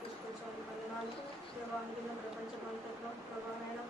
తీసుకొచ్చాను వందనాలు దేవా అందిన ప్రపంచమంతట్లో ప్రభావైన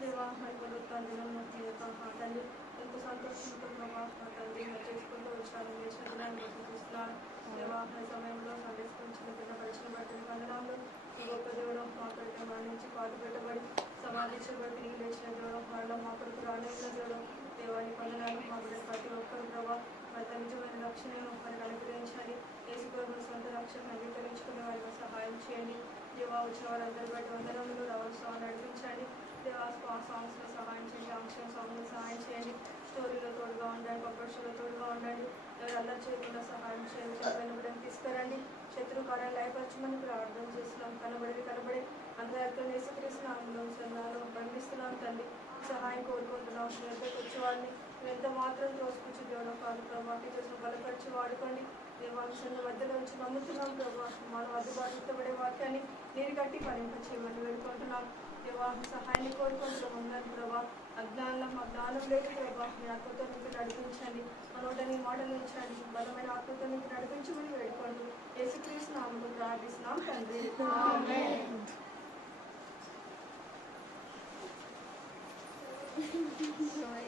దేవా పునరుత్థానం మీ యొక్క తండ్రి ఎంత సంతోషంతో ప్రభావ తండ్రి చేసుకుంటూ వచ్చాను చేసిన దినాన్ని చూపిస్తున్నాను దేవా ఈ సమయంలో సందేశించిన పిల్ల పరిచిన బట్టి వందనాలు ఈ గొప్ప దేవుడు మా కొరకు మరణించి పాటు పెట్టబడి సమాధించబడి తిరిగి లేచిన దేవుడు మరణం మా కొరకు రాలేసిన దేవుడు దేవాన్ని వందనాలు మా బిడ్డ ప్రతి ఒక్కరు ప్రభావ మరి నిజమైన రక్షణను మనకు అనుగ్రహించాలి యేసుప్రభుని సొంత రక్షణ అంగీకరించుకునే వారికి సహాయం చేయండి దేవా వచ్చిన వారందరి బట్టి వందనములు రవల్ నడిపించండి దేవా సాంగ్స్లో సహాయం చేయండి ఆంక్షణ సాంగ్లో సహాయం చేయండి స్టోరీలో తోడుగా ఉండండి పబ్బర్షలో తోడుగా ఉండండి ఎవరు అల్లరి చేయకుండా సహాయం చేయండి చనిపోయిన బిడ్డను తీసుకురండి శత్రు కార్యాలు లయపరచమని ప్రార్థన చేస్తున్నాం కనబడి అందరితో నేసుక్రీసిన ఆందోళన బంధిస్తున్నాం తండ్రి సహాయం కోరుకుంటున్నాం మీ వద్దకు వచ్చేవాడిని ఎంత మాత్రం తోసుకొచ్చి దేవుడు కాదు ప్రభావ టీచర్స్ను బలపరిచి వాడుకోండి దేవాంశాన్ని మధ్యలో నుంచి నమ్ముతున్నాం ప్రభావ మన వద్దుబాటుపడే వాక్యాన్ని నీరు కట్టి ఫలింపచేయమని వేడుకుంటున్నాం దేవాహ సహాయాన్ని కోరుకుంటున్నాం ఉన్నాను ప్రభా అజ్ఞానం లేదు ప్రభా మీ ఆత్మతో మీకు నడిపించండి మనోటని మాటలు ఉంచండి బలమైన ఆత్మతో మీకు నడిపించమని వేడుకోండి యేసుక్రీస్తు నామములో ప్రార్థిస్తున్నాం తండ్రి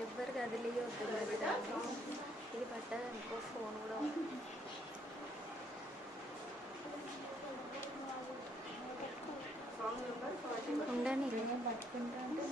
ఎవ్వరికి అది వద్దు ఇది పట్టదు ఇంకో ఫోన్ కూడా ఉండని పట్టుకుంటా అంటే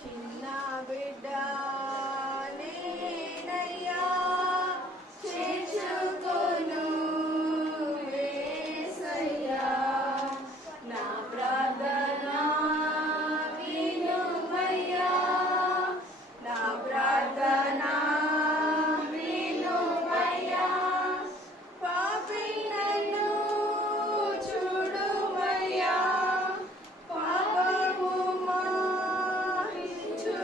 చిన్న బిడ్డ నేనయ్యా చేర్చుకొను యేసయ్యా నా ప్రార్థన వినుమయ్యా నా ప్రార్థన వినుమయ్యా పాపి నన్ను చూడుమయ్యా పాపము మాహించుమయ్యా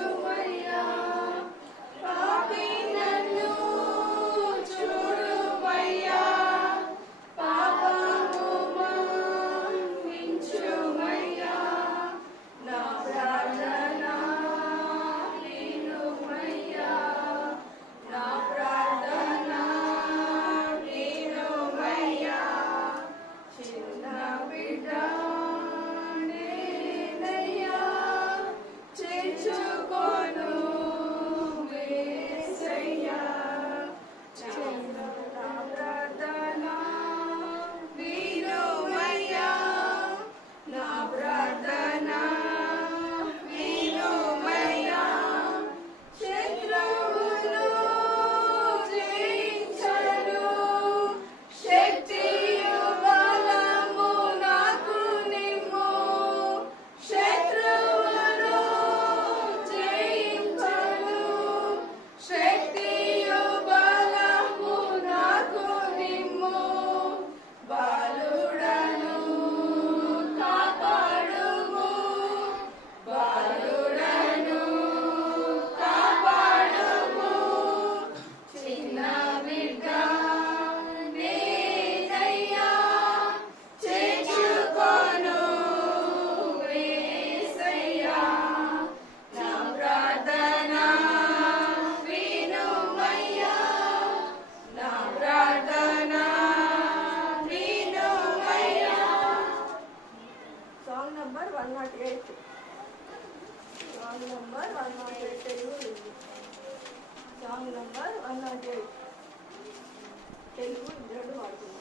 song number 108. Song number 108 Telugu Hindi. Song number 108 Telugu Hindi రెండు పాడుతున్నాం.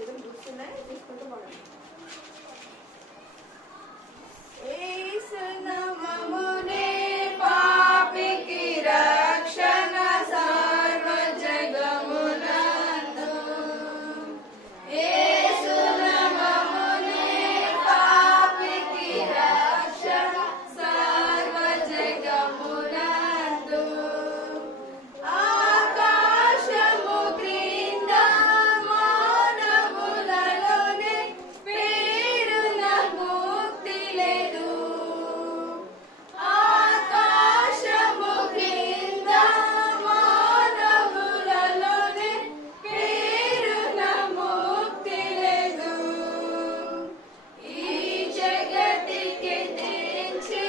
ఏదో గుర్తున్నాయి తీసుకుంటూ పాడండి. యేసు నామమునే పాపికి రక్షణ సర్వ జగమునందు. యేసు నామమునే పాపికి రక్షణ సర్వ జగమునందు. ఆకాశము క్రింద మానవులలోనే పేరున ముక్తి లేదు. ఆకాశము క్రింద మానవులలోనే పేరున ముక్తి లేదు. ఈ జగతికి తెంచి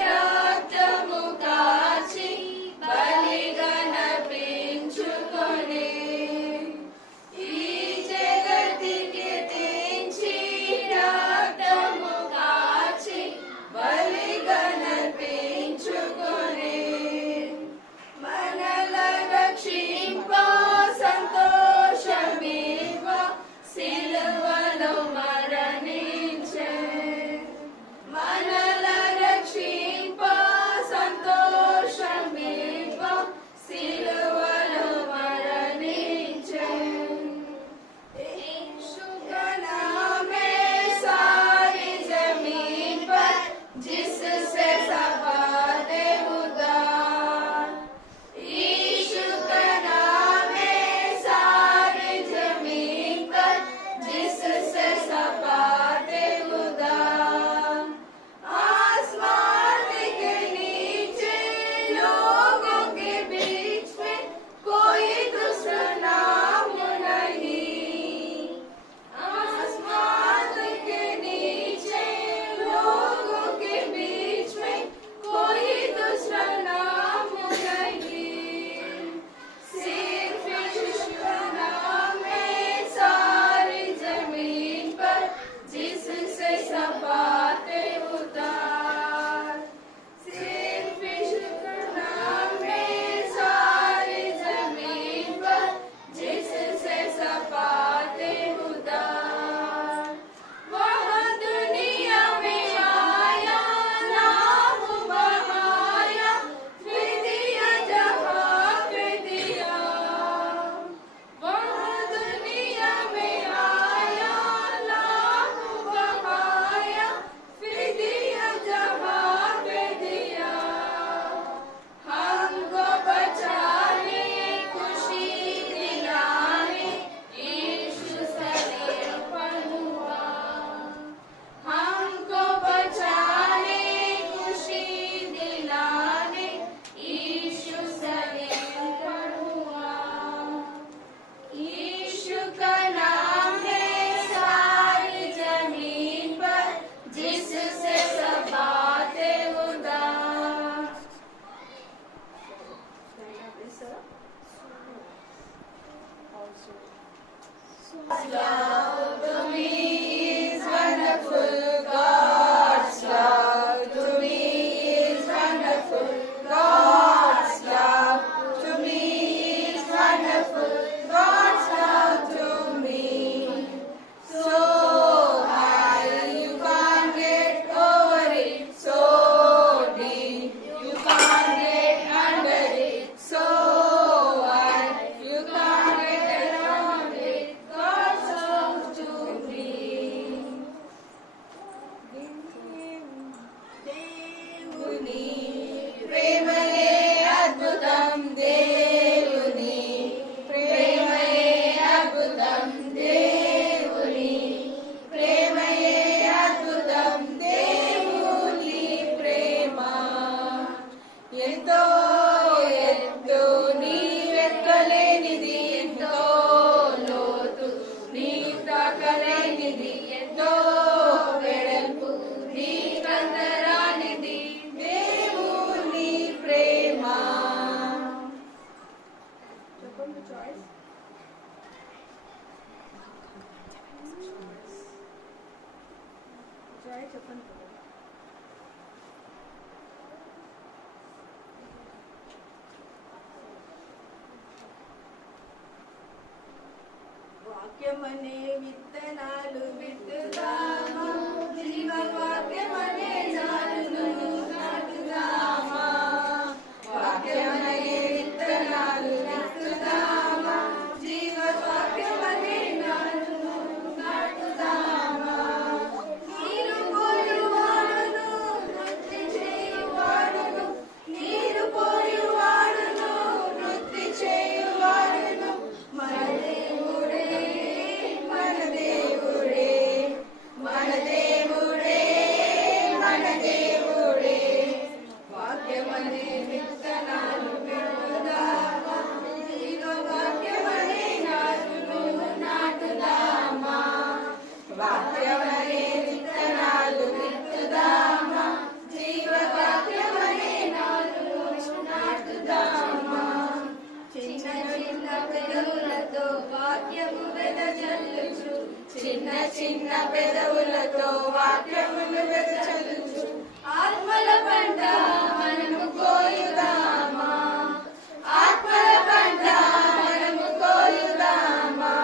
రక్తము కాచి బలిగా నర్పించుకొని. ఈ జగతికి తెంచి రక్తము కాచి బలిగా నర్పించుకొని. మనల రక్షింప సంతోషమివ్వ సిలువలో మరణించే. మనల రక్షింప సంతోషమివ్వ సిలువలో మరణించే. यीशु का नाम है सारी जमीन पर, जिससे सपाते उद्धार. यीशु का नाम है सारी जमीन पर, जिससे सपाते उद्धार. आसमान के नीचे लोगों के बीच में कोई दूसरा नाम नहीं. आसमान के नीचे लोगों के बीच में कोई दूसरा नाम नहीं. सिर्फ यीशु का नाम है सारी जमीन पर, जिससे सपाते उद्धार. सिर्फ यीशु का नाम है सारी जमीन पर, जिससे सपाते उद्धार. वह दुनिया में आया, नाम बहाया, फिर दिया जहाँ पे दिया. वह दुनिया में आया, नाम बहाया, फिर दिया जहाँ पे दिया. हमको बचाने खुशी दिलाने यीशु सलीब पर हुआ. हमको बचाने खुशी दिलाने यीशु सलीब पर हुआ. यीशु का नाम है सारी जमीन पर, जिससे सपाते उद्धार. Love to me is wonderful. God's love to me is wonderful. God's love to me is wonderful. God's love to me. So high you can't get over it. So deep you can't get under it. So wide you can't get around it. God's love to me. దేవుని ప్రేమయే అద్భుతం. దేవుని ప్రేమయే అద్భుతం. దేవుని ప్రేమయే అద్భుతం. దేవుని ప్రేమ ఎంతో ఎత్తు నీవెక్కలేనిది, ఎంతో లోతు నీవు తాకలేనిది, ఎంతో వెడల్పు నీకందరానిది. దేవుని చెప్పండి. వాక్యమనే విత్తనాలు విత్తుదామా, జీవవాక్యమనే నారును నాటుదామా. వాక్యమనే విత్తనాలు విత్తుదామా, జీవవాక్యమనే నారును నాటుదామా. నీరు పోయువాడును వృద్ధి చేయువాడును, నీరు పోయువాడును వృద్ధి చేయువాడును మన దేవుడే, మన దేవుడే, మన దేవుడే, మన దేవుడే. వాక్యమనే విత్తనాలు విత్తుదామా, జీవవాక్యమనే నారును నాటుదామా. వాక్యమనే విత్తనాలు విత్తుదామా, జీవవాక్యమనే నారును నాటుదామా. చిన్న చిన్న పెదవులతో వాక్యము వెదజల్లుచు, చిన్న చిన్న పెదవులతో వాక్యమును వెదజల్లుచు, ఆత్మల పంట మనము కోయుదామా, ఆత్మల పంట మనము కోయుదామా.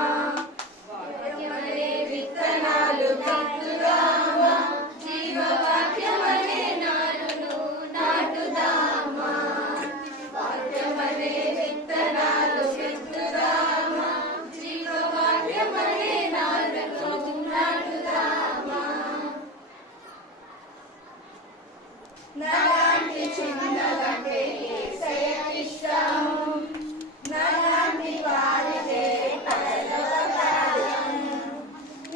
వాక్యమనే విత్తనాలు విత్తుదామా, జీవవాక్యమనే నారును నాటుదామా. వాక్యమనే విత్తనాలు విత్తుదామా, జీవవాక్యమనే నారును నాటుదామా. నాలాంటి చిన్నదంటే యేసయ్యకిష్టం, నాలాంటి వారిదే పరలోక రాజ్యం.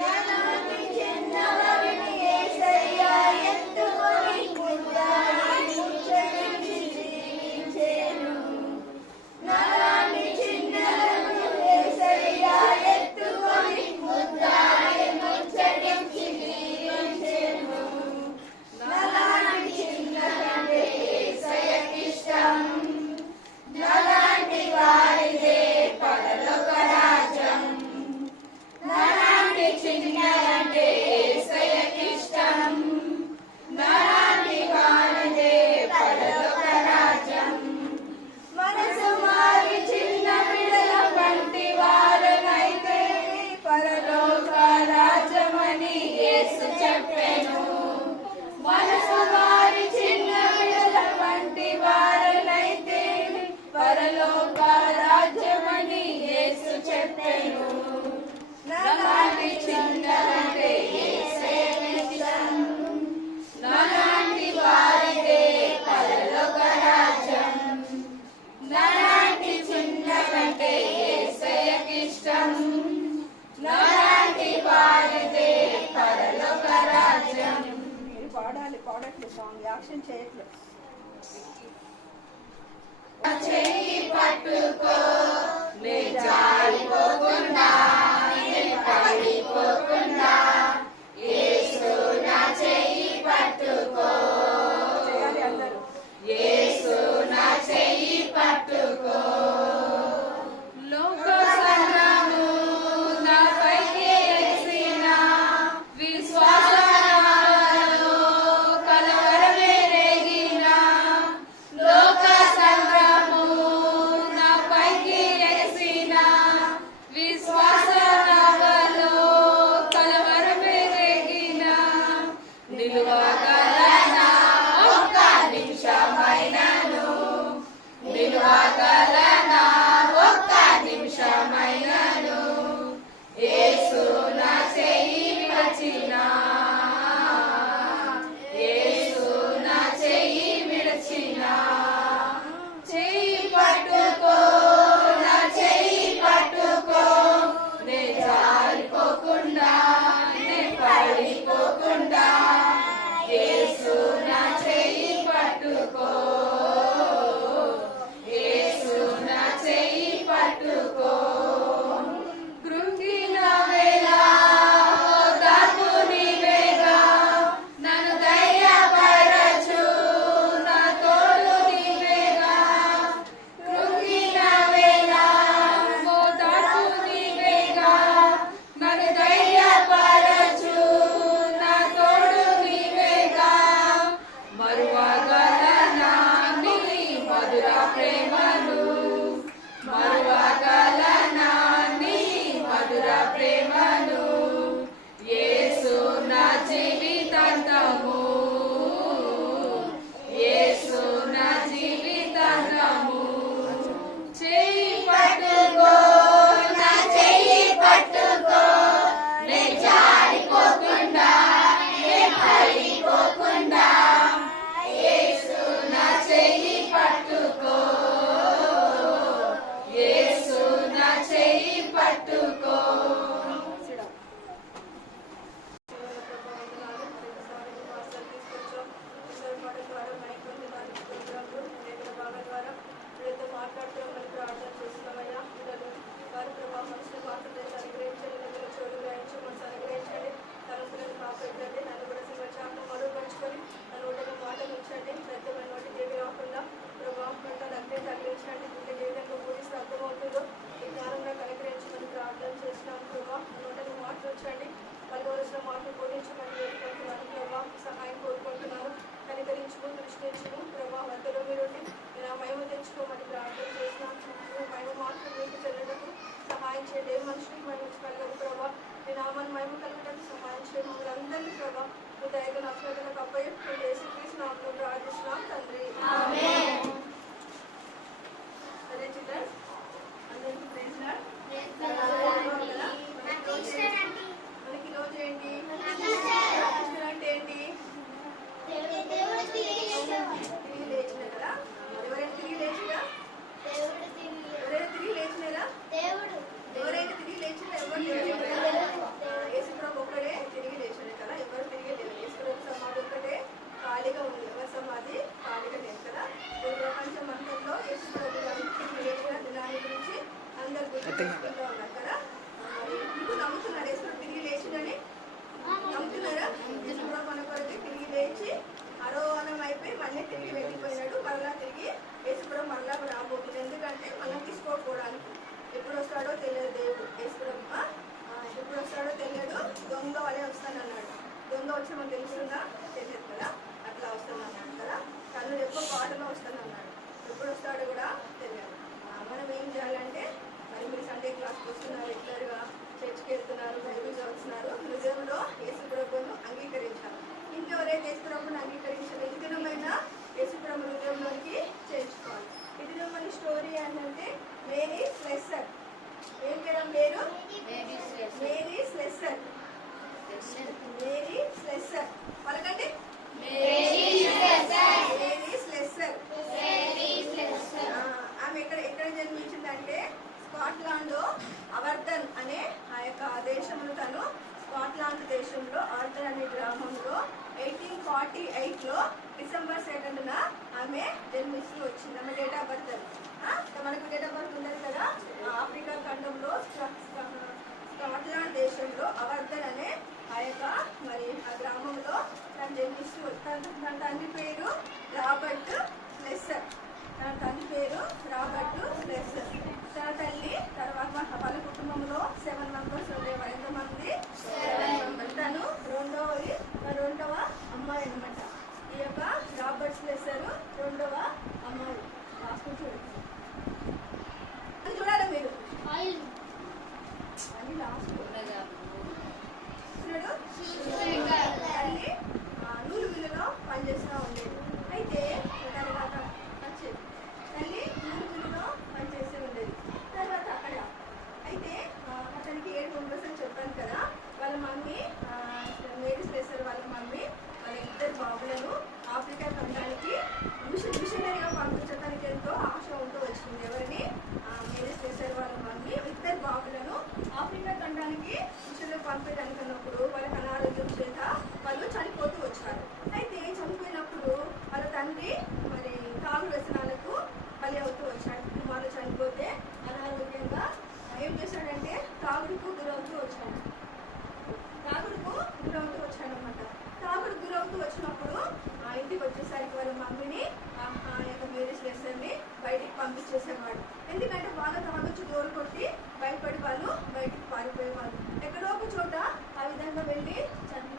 నాలాంటి చిన్నవారిని యేసయ్య ఎత్తుకొని ముద్దాడి ముచ్చటించి జీవించెను. నాలాంటి చిన్నవారిని యేసయ్య ఎత్తుకొని ముద్దాడి ముచ్చటించి జీవించెను. నాలాంటి చిన్నదంటే యేసయ్యకిష్టం, నాలాంటి వారిదే పరలోక రాజ్యం. నాలాంటి చిన్నదంటే యేసయ్యకిష్టం, నాలాంటి వారిదే పరలోక రాజ్యం. మనసు మారి చిన్న బిడ్డల వంటి వారనైతే పరలోక రాజ్యమని యేసు చెప్పెను. మనసు మారి చిన్న బిడ్డల వంటి వారనైతే పరలోక రాజ్యమని యేసు చెప్పెను. నాలాంటి చిన్నదంటే యేసయ్యకిష్టం, నాలాంటి వారిదే పరలోక రాజ్యం. నాలాంటి చిన్నదంటే యేసయ్యకిష్టం, నాలాంటి వారిదే పరలోక రాజ్యం. మీరు పాడాలి, పాడట్లేదు సాంగ్, యాక్షన్ చేయట్లేదు. చెయ్యి పట్టుకో, నే జారిపోకుండా, నే పడిపోకుండా, యేసు నా చెయ్యి పట్టుకో. చేయాలి అందరూ. యేసు నా చెయ్యి పట్టుకో. లోక సంగ్రాము నాపైకి ఎగిసిన, విశ్వాసాలలో కలవరమే రేగిన. లోక సంగ్రాము నాపైకి ఎగిసిన, విశ్వాసాలలో కలవరమే రేగిన. నిలువగలనా ఒక్క నిమిషమైనను, నిలువగలనా ఒక్క నిమిషమైనను. యేసు నా చెయ్యి విడచినా, యేసు నా చెయ్యి విడచినా. చెయ్యి పట్టుకో, నా చెయ్యి పట్టుకో, నే జారిపోకుండా, నే పడిపోకుండా, యేసుప్రభుని అంగీకరించాలి. ఈ దినమైన యేసుప్రభు హృదయంలోకి చేర్చుకోవాలి. ఈ దినమైన స్టోరీ ఏంటంటే మేరీ స్లెస్సర్. ఏం పేరు పేరు? Mary Slessor. మేరీ స్లెస్సర్ పలకండి. Mary Slessor. ఆమె ఎక్కడ జన్మించిందంటే స్కాట్లాండ్ అవర్ధన్ అనే ఆ యొక్క దేశంలో, తను స్కాట్లాండ్ దేశంలో అవర్ధన్ అనే గ్రామంలో 1848లో డిసెంబర్ 2న ఆమె జన్మిస్తూ వచ్చింది. ఆమె డేట్ ఆఫ్ బర్త్. మనకు డేట్ ఆఫ్ బర్త్ ఉండదు కదా. ఆఫ్రికా ఖండంలో స్కాట్లాండ్ దేశంలో అవర్ధన్ అనే ఆ యొక్క మరి ఆ గ్రామంలో తను జన్మిస్తూ, తన తండ్రి పేరు రాబర్ట్ స్లెస్సర్. తన తండ్రి పేరు రాబర్ట్ స్లెస్సర్. తన తల్లి తర్వాత వాళ్ళ కుటుంబంలో 7 మెంబర్స్ ఉండేవారు. ఎంతమంది? 7 మెంబర్స్. తను రెండవ అమ్మాయి అనమాట. ఈ యొక్క రాబర్ట్ స్లెస్సర్ రెండవ అమ్మాయి. రాసుకుని చూడాలి మీరు అని రాసుకున్నాడు. తల్లి నూలు మిల్లులో పనిచేస్తూ ఉండేది. అయితే తర్వాత తల్లి నూలు మిల్లులో పనిచేస్తూ ఉండేది. తర్వాత అక్కడ అయితే అతనికి 7 మెంబర్స్ అని చెప్పాను కదా. వాళ్ళ మమ్మీ మేరీ స్లెస్సర్ వాళ్ళ మమ్మీ వాళ్ళ 2 బాబులను ఆఫ్రికా ఖండానికి మిషనరీగా పంపించడానికి ఎంతో ఆశ ఉంటూ వచ్చింది. ఎవరిని? మేరీ స్లెస్సర్ వాళ్ళ మమ్మీ 2 బాబులను ఆఫ్రికా ఖండానికి మిషనరీ పంపించడానికి అన్నప్పుడు వాళ్ళకి అనారోగ్యం చేత వాళ్ళు చనిపోతూ వచ్చారు. అయితే చనిపోయినప్పుడు వాళ్ళ తండ్రి మరి తాగు వ్యసనాలకు బలి అవుతూ వచ్చాడు. కుమారులు చనిపోతే అనారోగ్యంగా ఏం చేశాడంటే తాగుడుకు గురవుతూ వచ్చాడు. అనమాట. తాగుడుకు గురవుతూ వచ్చినప్పుడు ఆ ఇంటికి వచ్చేసరికి వాళ్ళ మమ్మీని యొక్క మేరీ స్లెస్సర్ని బయటికి పంపించేసేవాడు. ఎందుకంటే బాగా తాగొచ్చి డోర్ కొట్టి భయపడి వాళ్ళు బయటికి పారిపోయేవాళ్ళు. ఎక్కడో ఒక చోట ఆ విధంగా వెళ్ళి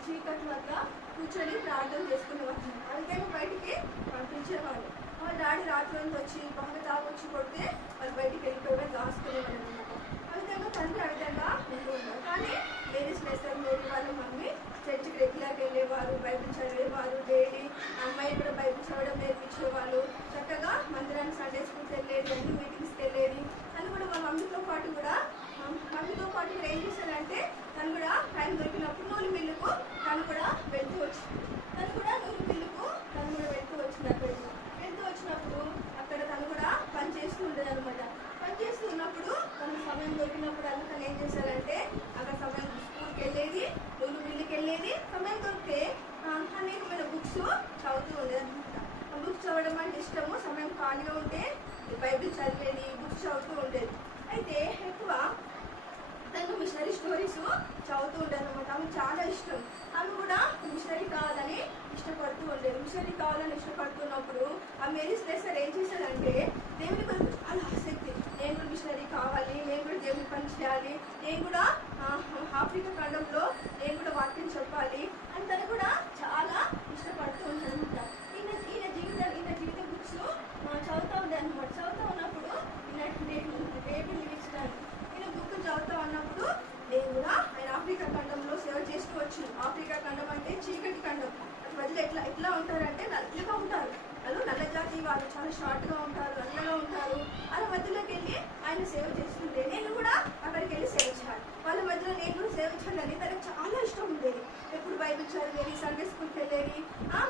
చీకటి వద్ద కూర్చొని ప్రార్థన చేసుకునేవాళ్ళు. ఆ విధంగా బయటికి పంపించేవాడు. వాళ్ళ డాడీ రాత్రి వచ్చి బాగా తాగొచ్చి కొడితే వాళ్ళు బయటికి వెళ్ళిపోవడం దాచుకునేవాడు అనమాట. ఆ విధంగా తండ్రి ఆ విధంగా ఉంటూ ఉంటారు. కానీ మేరీ స్లెస్సర్ మేరీ వాళ్ళ మమ్మీ చర్చికి రెగ్యులర్గా వెళ్ళేవారు, బైబిల్ చదివేవారు. డైలీ అమ్మాయి కూడా బైబిల్ చదవడం నేర్పించేవాళ్ళు. చక్కగా మందిరానికి సండే స్కూల్కి వెళ్ళేది, అన్ని మీటింగ్స్కి వెళ్ళేది. తను కూడా మా మమ్మీతో పాటు కూడా ఏం చేశారంటే తను కూడా టైం దొరికినప్పుడు నూనె మిల్లుకు తను కూడా వెళ్తూ వచ్చింది. తను కూడా వెళ్తూ వచ్చింది. అక్కడికి వెళ్తూ వచ్చినప్పుడు అక్కడ తను కూడా పని చేస్తూ ఉండేది అనమాట. పని చేస్తూ ఉన్నప్పుడు తనకు సమయం దొరికినప్పుడు అలా తను ఏం చేశారంటే అక్కడ సమయం స్కూల్కి వెళ్ళేది, నూనె మిల్లుకి వెళ్ళేది. సమయం దొరికితే అనేకమైన బుక్స్ చదువుతూ ఉండేది అనమాట. బుక్స్ చదవడం అంటే ఇష్టము. సమయం ఖాళీగా ఉంటే బైబిల్ చదివేది, బుక్స్ చదువుతూ ఉండేది. అయితే ఎక్కువ తను మిషనరీ స్టోరీస్ చదువుతూ ఉండేది అనమాట. ఆమెకు చాలా ఇష్టం. ఆమె కూడా మిషనరీ కావాలని ఇష్టపడుతూ ఉండేది. మిషనరీ కావాలని ఇష్టపడుతున్నప్పుడు ఆ మేరీ స్లెస్సర్ ఏం చేశారంటే దేవుని కొరకు చాలా ఆసక్తి. నేను కూడా మిషనరీ కావాలి, నేను కూడా దేవుని పని చేయాలి, నేను కూడా ఆఫ్రికా ఖండంలో నేను కూడా వాక్యం చెప్పాలి అని తను కూడా చాలా ఇష్టపడుతూ ఉంటాడు అనమాట. ఈయన జీవిత బుక్స్ చదువుతూ ఉండే అనమాట. చదువుతూ ఉన్నప్పుడు డేవిడ్ లివింగ్స్టన్ ఈయన బుక్ చదువుతా ఉన్నప్పుడు నేను కూడా ఆయన ఆఫ్రికా ఖండంలో సేవ చేస్తూ వచ్చింది. ఆఫ్రికా ఖండం అంటే చీకటి ఖండం. అటు మధ్యలో ఎట్లా ఉంటారంటే నల్లగా ఉంటారు. వాళ్ళు నల్ల జాతి వాళ్ళు, చాలా షార్ట్గా ఉంటారు, నల్లగా ఉంటారు. వాళ్ళ మధ్యలోకి వెళ్ళి ఆయన సేవ చేస్తుంటే నేను కూడా అక్కడికి వెళ్ళి సేవ చేయాలి. వాళ్ళ మధ్యలో నేను కూడా సేవ చేయాలని తనకు చాలా ఇష్టం ఉండేది. ఎప్పుడు బైబిల్ చదివేది, సండే స్కూల్కి వెళ్ళేది,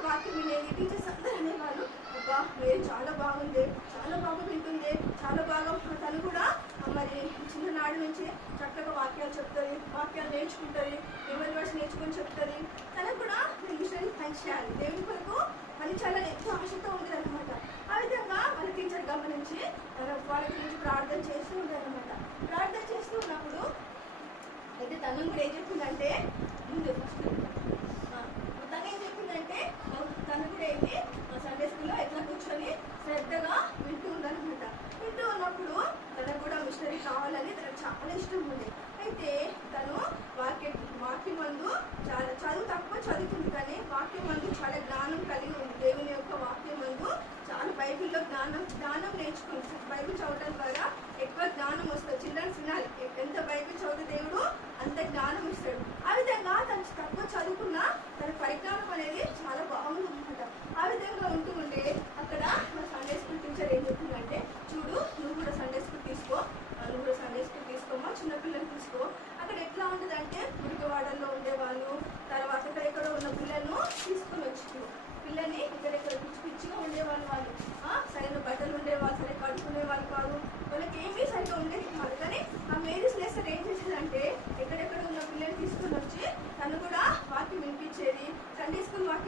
వాక్యం వినేది. టీచర్స్ అందరూ అనేవాళ్ళు, అబ్బా మీరు చాలా బాగుంది, చాలా బాగా వింటుంది, చాలా బాగా. తను కూడా మరి చిన్ననాడు నుంచి చక్కగా వాక్యాలు చెప్తుంది, వాక్యాలు నేర్చుకుంటుంది, మెమరీ వర్డ్స్ నేర్చుకొని చెప్తుంది. తనకు కూడా నేను మిషనరీ పని చేయాలి, దేవుని కొరకు పని చేయాలని ఎంతో ఆశతో ఉండేది అనమాట. ఆ విధంగా వాళ్ళ టీచర్ గమనించి వాళ్ళ గురించి ప్రార్థన చేస్తూ ఉంటారు అనమాట. ప్రార్థన చేస్తూ ఉన్నప్పుడు అయితే తను కూడా ఏం చెప్పిందంటే ముందు తను ఏం చెప్పిందంటే తను కూడా ఏంటి సండే స్కూల్లో ఎట్లా కూర్చొని శ్రద్ధగా వింటూ ఉందనమాట. వింటూ ఉన్నప్పుడు తనకు కూడా మిషనరీ కావాలని తనకు చాలా ఇష్టం ఉంది. అయితే తను వాక్యం మందు చాలా చదువు తక్కువ చదువుతుంది, కానీ వాక్యం మందు చాలా జ్ఞానం కలిగి ఉంది. దేవుని యొక్క వాక్యం మందు చాలా బైబిల్లో జ్ఞానం నేర్చుకుంది. బైబిల్ చదవడం ద్వారా ఎక్కువ జ్ఞానం వస్తుంది. చిల్డ్రన్స్ వినాలి, ఎంత బైబిల్ చదివితే దేవుడు అంత జ్ఞానం ఇస్తాడు. ఆ విధంగా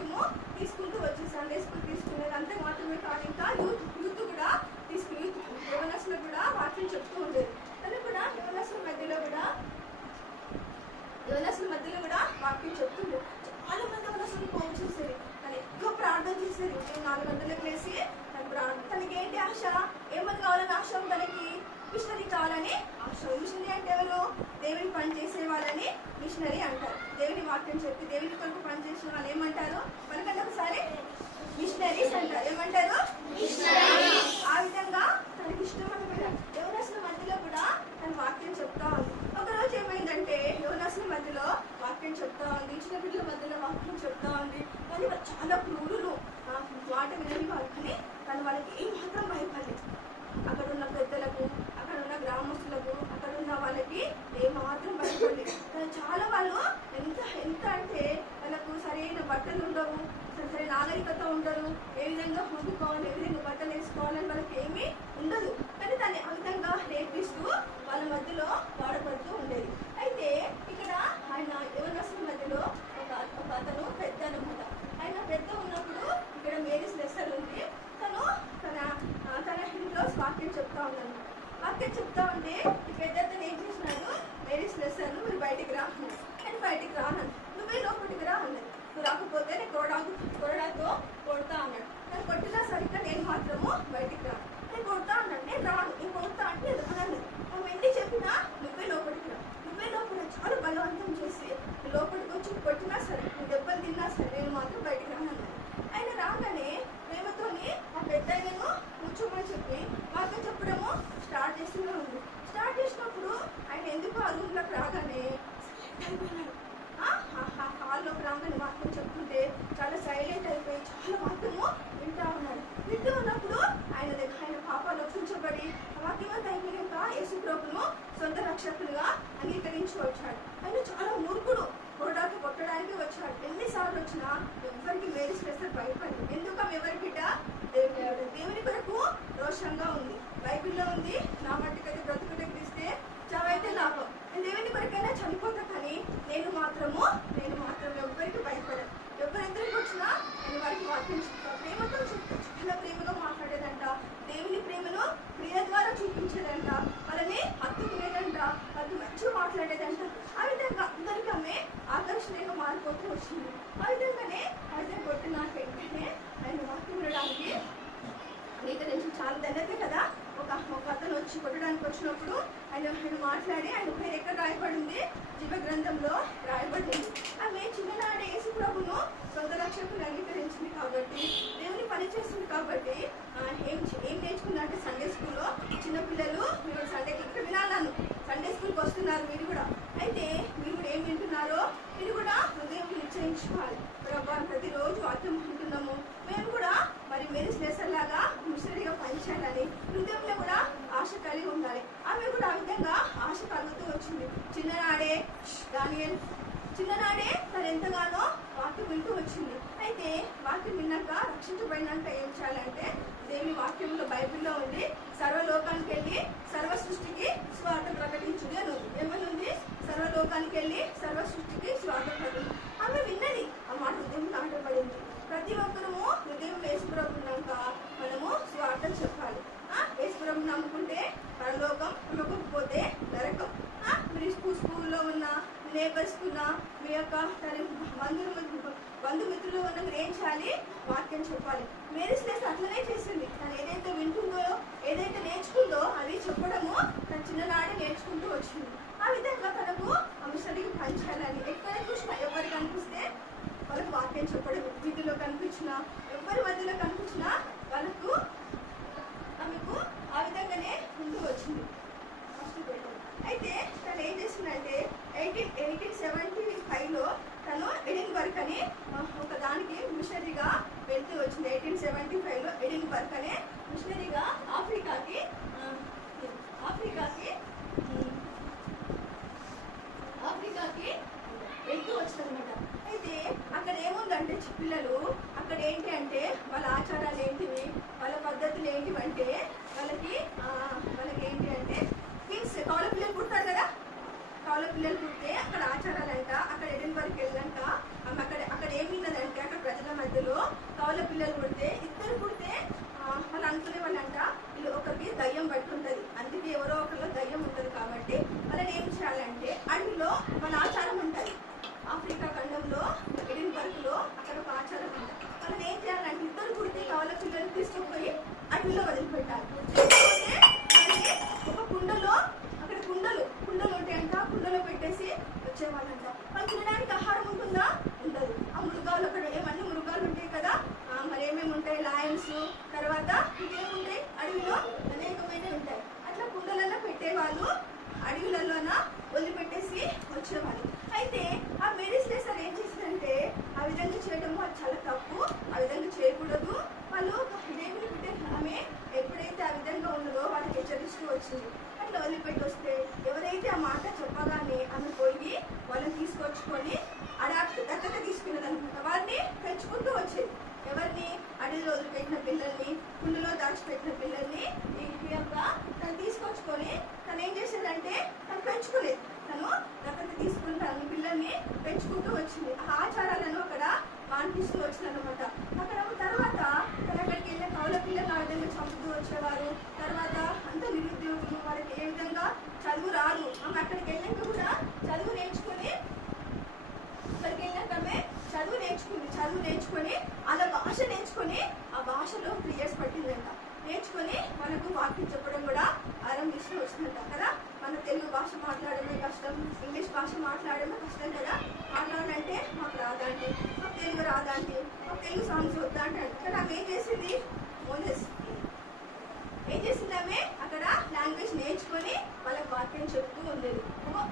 వాక్యము తీసుకుంటూ వచ్చి సండే స్కూల్ తీసుకునేది. అంతే మాత్రమే కాదు, ఇంకా యూత్ కూడా యవనస్తులకు కూడా వాక్యం చెప్తూ ఉండేది. తను కూడా యవనస్తుల మధ్యలో కూడా వాక్యం చెప్తుండే. చాలా మంది యవనస్తులు ఫోన్ చేసేది, తను ఎక్కువ ప్రార్థన చేసేది. 4 గంటలకు లేసి తనకి ఏంటి ఆశ, ఏమని కావాలని ఆశ, తనకి మిషనరీ కావాలని ఆశ. మిషనరీ అంటే ఎవరు? దేవుని పని చేసే వాళ్ళని మిషనరీ అంటారు. దేవుని వాక్యం చెప్పి దేవుని కొరకు పనిచేసిన వాళ్ళు ఏమంటారు? మనకంటే ఒకసారి మిషనరీస్ అంటారు. ఏమంటారు? ఆ విధంగా తనకి ఇష్టమైన యవనస్తుల మధ్యలో కూడా తన వాక్యం చెప్తా ఉంది. ఒకరోజు ఏమైందంటే యవనస్తుల మధ్యలో వాక్యం చెప్తా ఉంది, చిన్న బిడ్డల మధ్యలో వాక్యం చెప్తా ఉంది. కానీ వాళ్ళు చాలా క్రూరులు, మాట వినని వాళ్ళు. కానీ తను వాళ్ళకి ఏమాత్రం భయపడలేదు. అక్కడ ఉన్న పెద్దలకు, అక్కడ ఉన్న గ్రామస్తులకు, అక్కడ ఉన్న వాళ్ళకి ఏమాత్రం భయపడలేదు. చాలా వాళ్ళు ఎంత అంటే వాళ్ళకు సరైన బట్టలు ఉండవు, సరైన నాగరికత ఉండదు, ఏ విధంగా వండుకోవాలి, ఏ విధంగా బట్టలు వేసుకోవాలని వాళ్ళకి ఏమీ ఉండదు. కానీ దాన్ని ఆ విధంగా నేర్పిస్తూ వాళ్ళ మధ్యలో వాడపడుతూ ఉండేది. అయితే ఇక్కడ ఆయన యవనస్తుల మధ్యలో ఒక అతను పెద్ద అనమాట. ఆయన పెద్ద ఉన్నప్పుడు ఇక్కడ మేరీస్ లెసర్ ఉంది. తన ఇంట్లో వాక్యం చెప్తా ఉందన్నమాట. వాక్యం చెప్తా ఉంటే ఈ పెద్ద అతను ఏం చేసినాడు, మేరీస్ లెసర్ మీరు బయటికి రా, నేను బయటికి రాను, నువ్వే లోపలికి రా అన్నది. నువ్వు రాకపోతే నేను కొరడాతో కొడతా అన్నాడు. నేను కొట్టినా సరిగ్గా నేను మాత్రము బయటికి రాను. నేను కొడతా అన్నాడు, నేను రాను, నేను కొడతా అంటే రాను. నువ్వు ఎన్ని చెప్పినా నువ్వే లోపలికి రా, నువ్వే లోపల చాలా బలవంతం చేసి లోపలికి వచ్చి కొట్టినా సరే, నువ్వు దెబ్బలు తిన్నా సరే, నేను మాత్రం బయటికి రాను అన్నాడు. ఆయన రాగానే ప్రేమతోని ఆ పెద్ద ఆయనను కూర్చోమని చెప్పి వాక్యం చెప్పడము స్టార్ట్ చేస్తూనే ఉంది. స్టార్ట్ చేసినప్పుడు ఆయన ఎందుకు ఆ రూమ్లోకి రాగానే అయిపోయినాడు. హాల్లోకి రాగానే వాక్యం చెప్తుంటే చాలా సైలెంట్ అయిపోయి చాలా వాక్యము వింటూ ఉన్నాడు. వింటూ ఉన్నప్పుడు ఆయన పాపాలు ఒప్పించబడి వాక్యం అంతా అయిపోయాక యేసు ప్రభువును సొంత రక్షకులుగా అంగీకరించి వచ్చాడు. ఆయన చాలా మూర్ఖుడు, కొట్టడానికి వచ్చాడు. ఎన్నిసార్లు వచ్చినా ఎవరికి మేరీస్ లెసర్ భయపడి. ఎందుకు ఆమె ఎవరి బిడ్డ? దేవుని కొరకు రోషంగా ఉంది. బైబిల్లో ఉంది, నా మట్టికైతే బ్రతుకుటే క్రీస్తే, చావైతే లాభం. దేవుని కొరకైనా చనిపోతా, కానీ నేను మాత్రం ఎవరికి భయపడను. ఎవరెందరికి వచ్చినా నేను వారికి వాక్యం చెప్తాను. ప్రేమతో చెప్తా, చాలా ప్రేమగా మాట్లాడేదంట. దేవుని ప్రేమను క్రియ ద్వారా చూపించేదంట. వాళ్ళని హత్తుకునేదంట, వాళ్ళకి మంచిగా మాట్లాడేదంట. ఆ విధంగా అందరికీ ఆమె ఆకర్షణీయంగా మారిపోతూ వచ్చింది. ఆ విధంగానే అయితే కొట్టిన వెంటనే ఆయన వాక్యం వినడానికి నీకు తెలిసి చాలా ధన్యతే కదా. ఒక అతను వచ్చి కొట్టడానికి వచ్చినప్పుడు ఆయన మాట్లాడి ఆయన పేరు ఎక్కడ రాయబడింది? జీవ గ్రంథంలో రాయబడింది. ఆమె చిన్ననాడే యేసు ప్రభువును సొంత రక్షకులు అంగీకరించింది కాబట్టి, దేవుని పని చేస్తుంది కాబట్టి ఏం నేర్చుకున్నారంటే సండే స్కూల్లో చిన్నపిల్లలు మీరు సండే వినాలను సండే స్కూల్కి వస్తున్నారు మీరు కూడా. అయితే మీరు కూడా ఏం వింటున్నారో మీరు కూడా హృదయం నిశ్చయించుకోవాలి. ప్రభా ప్రతిరోజు వాక్యం వింటున్నాము, మేము కూడా మరి మేరీస్ లెసర్ లాగా మిషనరీగా పనిచేయాలని హృదయంలో కూడా ఆశ కలిగి ఉండాలి. ఆమె కూడా ఆ విధంగా ఆశ కలుగుతూ వచ్చింది. చిన్ననాడే తను ఎంతగానో వాక్యం వింటూ వచ్చింది. అయితే వాక్యం విన్నాక రక్షించబడినాక ఏం చేయాలంటే దేవుని వాక్యంలో బైబిల్లో ఉంది, సర్వలోకానికి వెళ్ళి సర్వ సృష్టికి స్వార్థ ప్రకటించుది అని ఉంది. ఏమనుంది? సర్వలోకానికి వెళ్ళి సర్వ సృష్టికి స్వార్థ ప్రకటించు. ఆమె విన్నది, ఆ మాట హృదయం నాటబడింది. ప్రతి ఒక్కరము హృదయం యేసుప్రభువున్నాక మనము స్వార్థం చెప్పాలి. యేసుప్రభువుని నమ్ముకుంటే పరలోకం, నమ్మకపోతే నరకం. మీరు స్కూల్లో ఉన్న నేబర్స్ ఉన్న మీ యొక్క బంధుమిత్రులు ఉన్న మీరు ఏం చేయాలి? వాక్యం చెప్పాలి. మేరీస్ లెసర్ అట్లనే చేసింది. తను ఏదైతే వింటుందో, ఏదైతే నేర్చుకుందో అది చెప్పడము తన చిన్ననాడే నేర్చుకుంటూ వచ్చింది. ఆ విధంగా తనకు మిషనరీకి పనిచేయాలని ఎక్కడ చూసినా ఎవరు కనిపిస్తే వాళ్ళకు వాక్యం చెప్పడం, వీధిలో కనిపించినా ఎవరి మధ్యలో కనిపించినా వాళ్ళకు ఆమెకు ఆ విధంగానే ముందు వచ్చింది. అయితే తను ఏం చేసిందంటే 1875లో తను ఎడిన్బర్గ్ అని ఒక దానికి మిషనరీగా వెళ్తూ వచ్చింది. 1875లో ఎడిన్బర్గ్ అనే మిషనరీగా ఆఫ్రికాకి వెళ్తూ వచ్చిందనమాట. అయితే అక్కడ ఏముందంటే పిల్లలు అక్కడ ఏంటి అంటే వాళ్ళ ఆచారాలు ఏంటివి, వాళ్ళ పద్ధతులు ఏంటివి అంటే వాళ్ళకి ఏంటి అంటే మీన్స్ కౌల పిల్లలు పుడతారు కదా, కౌల పిల్లలు పుడితే అక్కడ ఆచారాలంట. అక్కడ ఎడిన్బర్గ్ వెళ్ళాక అక్కడ ఏం విన్నదంటే అక్కడ ప్రజల అడవిలో వదిలిపెట్టాలి. లేకపోతే మళ్ళీ ఒక కుండలో అక్కడ కుండలు ఉంటాయంట, కుండలో పెట్టేసి వచ్చేవాళ్ళంట. వాళ్ళు తినడానికి ఆహారం ఉంటుందా? ఉండదు. ఆ మృగాలు అక్కడ ఏమన్నీ మృగాలు ఉంటాయి కదా, మరి ఏమేమి ఉంటాయి? లయన్స్, తర్వాత ఇంకేముంటాయి అడవిలో అనేకమైన ఉంటాయి. అట్లా కుండలలో పెట్టేవాళ్ళు, అడవులలోన వదిలిపెట్టేసి వచ్చేవాళ్ళు. అయితే ఆ మేరీ స్లేసర్ ఏం చేసిందంటే ఆ విధంగా చేయడం అది చాలా తప్పు, ఆ విధంగా చేయకూడదు. వాళ్ళు దేవుని బిడ్డ ఆమె ఎప్పుడైతే ఆ విధంగా ఉన్నదో వాళ్ళకి హెచ్చరిస్తూ వచ్చింది. అట్లా వదిలిపెట్టి వస్తే ఎవరైతే ఆ మాట చెప్పగానే ఆమె పోయి వాళ్ళని తీసుకొచ్చుకొని దత్తత తీసుకున్నది అనమాట. వారిని పెంచుకుంటూ వచ్చేది. ఎవరిని? అడవిలో వదిలిపెట్టిన పిల్లల్ని, కుండలో దాచిపెట్టిన పిల్లల్ని ఈ యొక్క తను తీసుకొచ్చుకొని తను ఏం చేసేదంటే తను పెంచుకోలేదు. తను దత్తత తీసుకుని తన పిల్లల్ని పెంచుకుంటూ వచ్చింది. ఆ ఆచారాలను అక్కడ పాటిస్తూ వచ్చిందనమాట. అక్కడ తర్వాత తను అక్కడికి వెళ్ళే కౌల పిల్లలు ఆ విధంగా చంపుతూ వచ్చేవారు. తర్వాత అంత నిరుద్యోగులు, వారికి ఏ విధంగా చదువు రాదు. ఆమె అక్కడికి వెళ్ళాక కూడా చదువు నేర్చుకొని చదువు నేర్చుకొని అలా భాష నేర్చుకొని ఆ భాషలో 3 years పట్టిందంట. నేర్చుకొని మనకు వాక్యం చెప్పడం కూడా ఆరంభిస్తూ వచ్చిందంట కదా. మన తెలుగు భాష మాట్లాడమే కష్టం, ఇంగ్లీష్ భాష మాట్లాడమే కష్టం కదా. మాట్లాడాలంటే మాకు రాదంటే, మాకు తెలుగు రాదంటే, మాకు తెలుగు సాంగ్స్ వద్దా అంటాడు. కానీ ఆమె ఏం చేసింది? ఏం చేసింది? ఆమె అక్కడ లాంగ్వేజ్ నేర్చుకొని వాళ్ళకి వాక్యం చెప్తూ ఉండేది.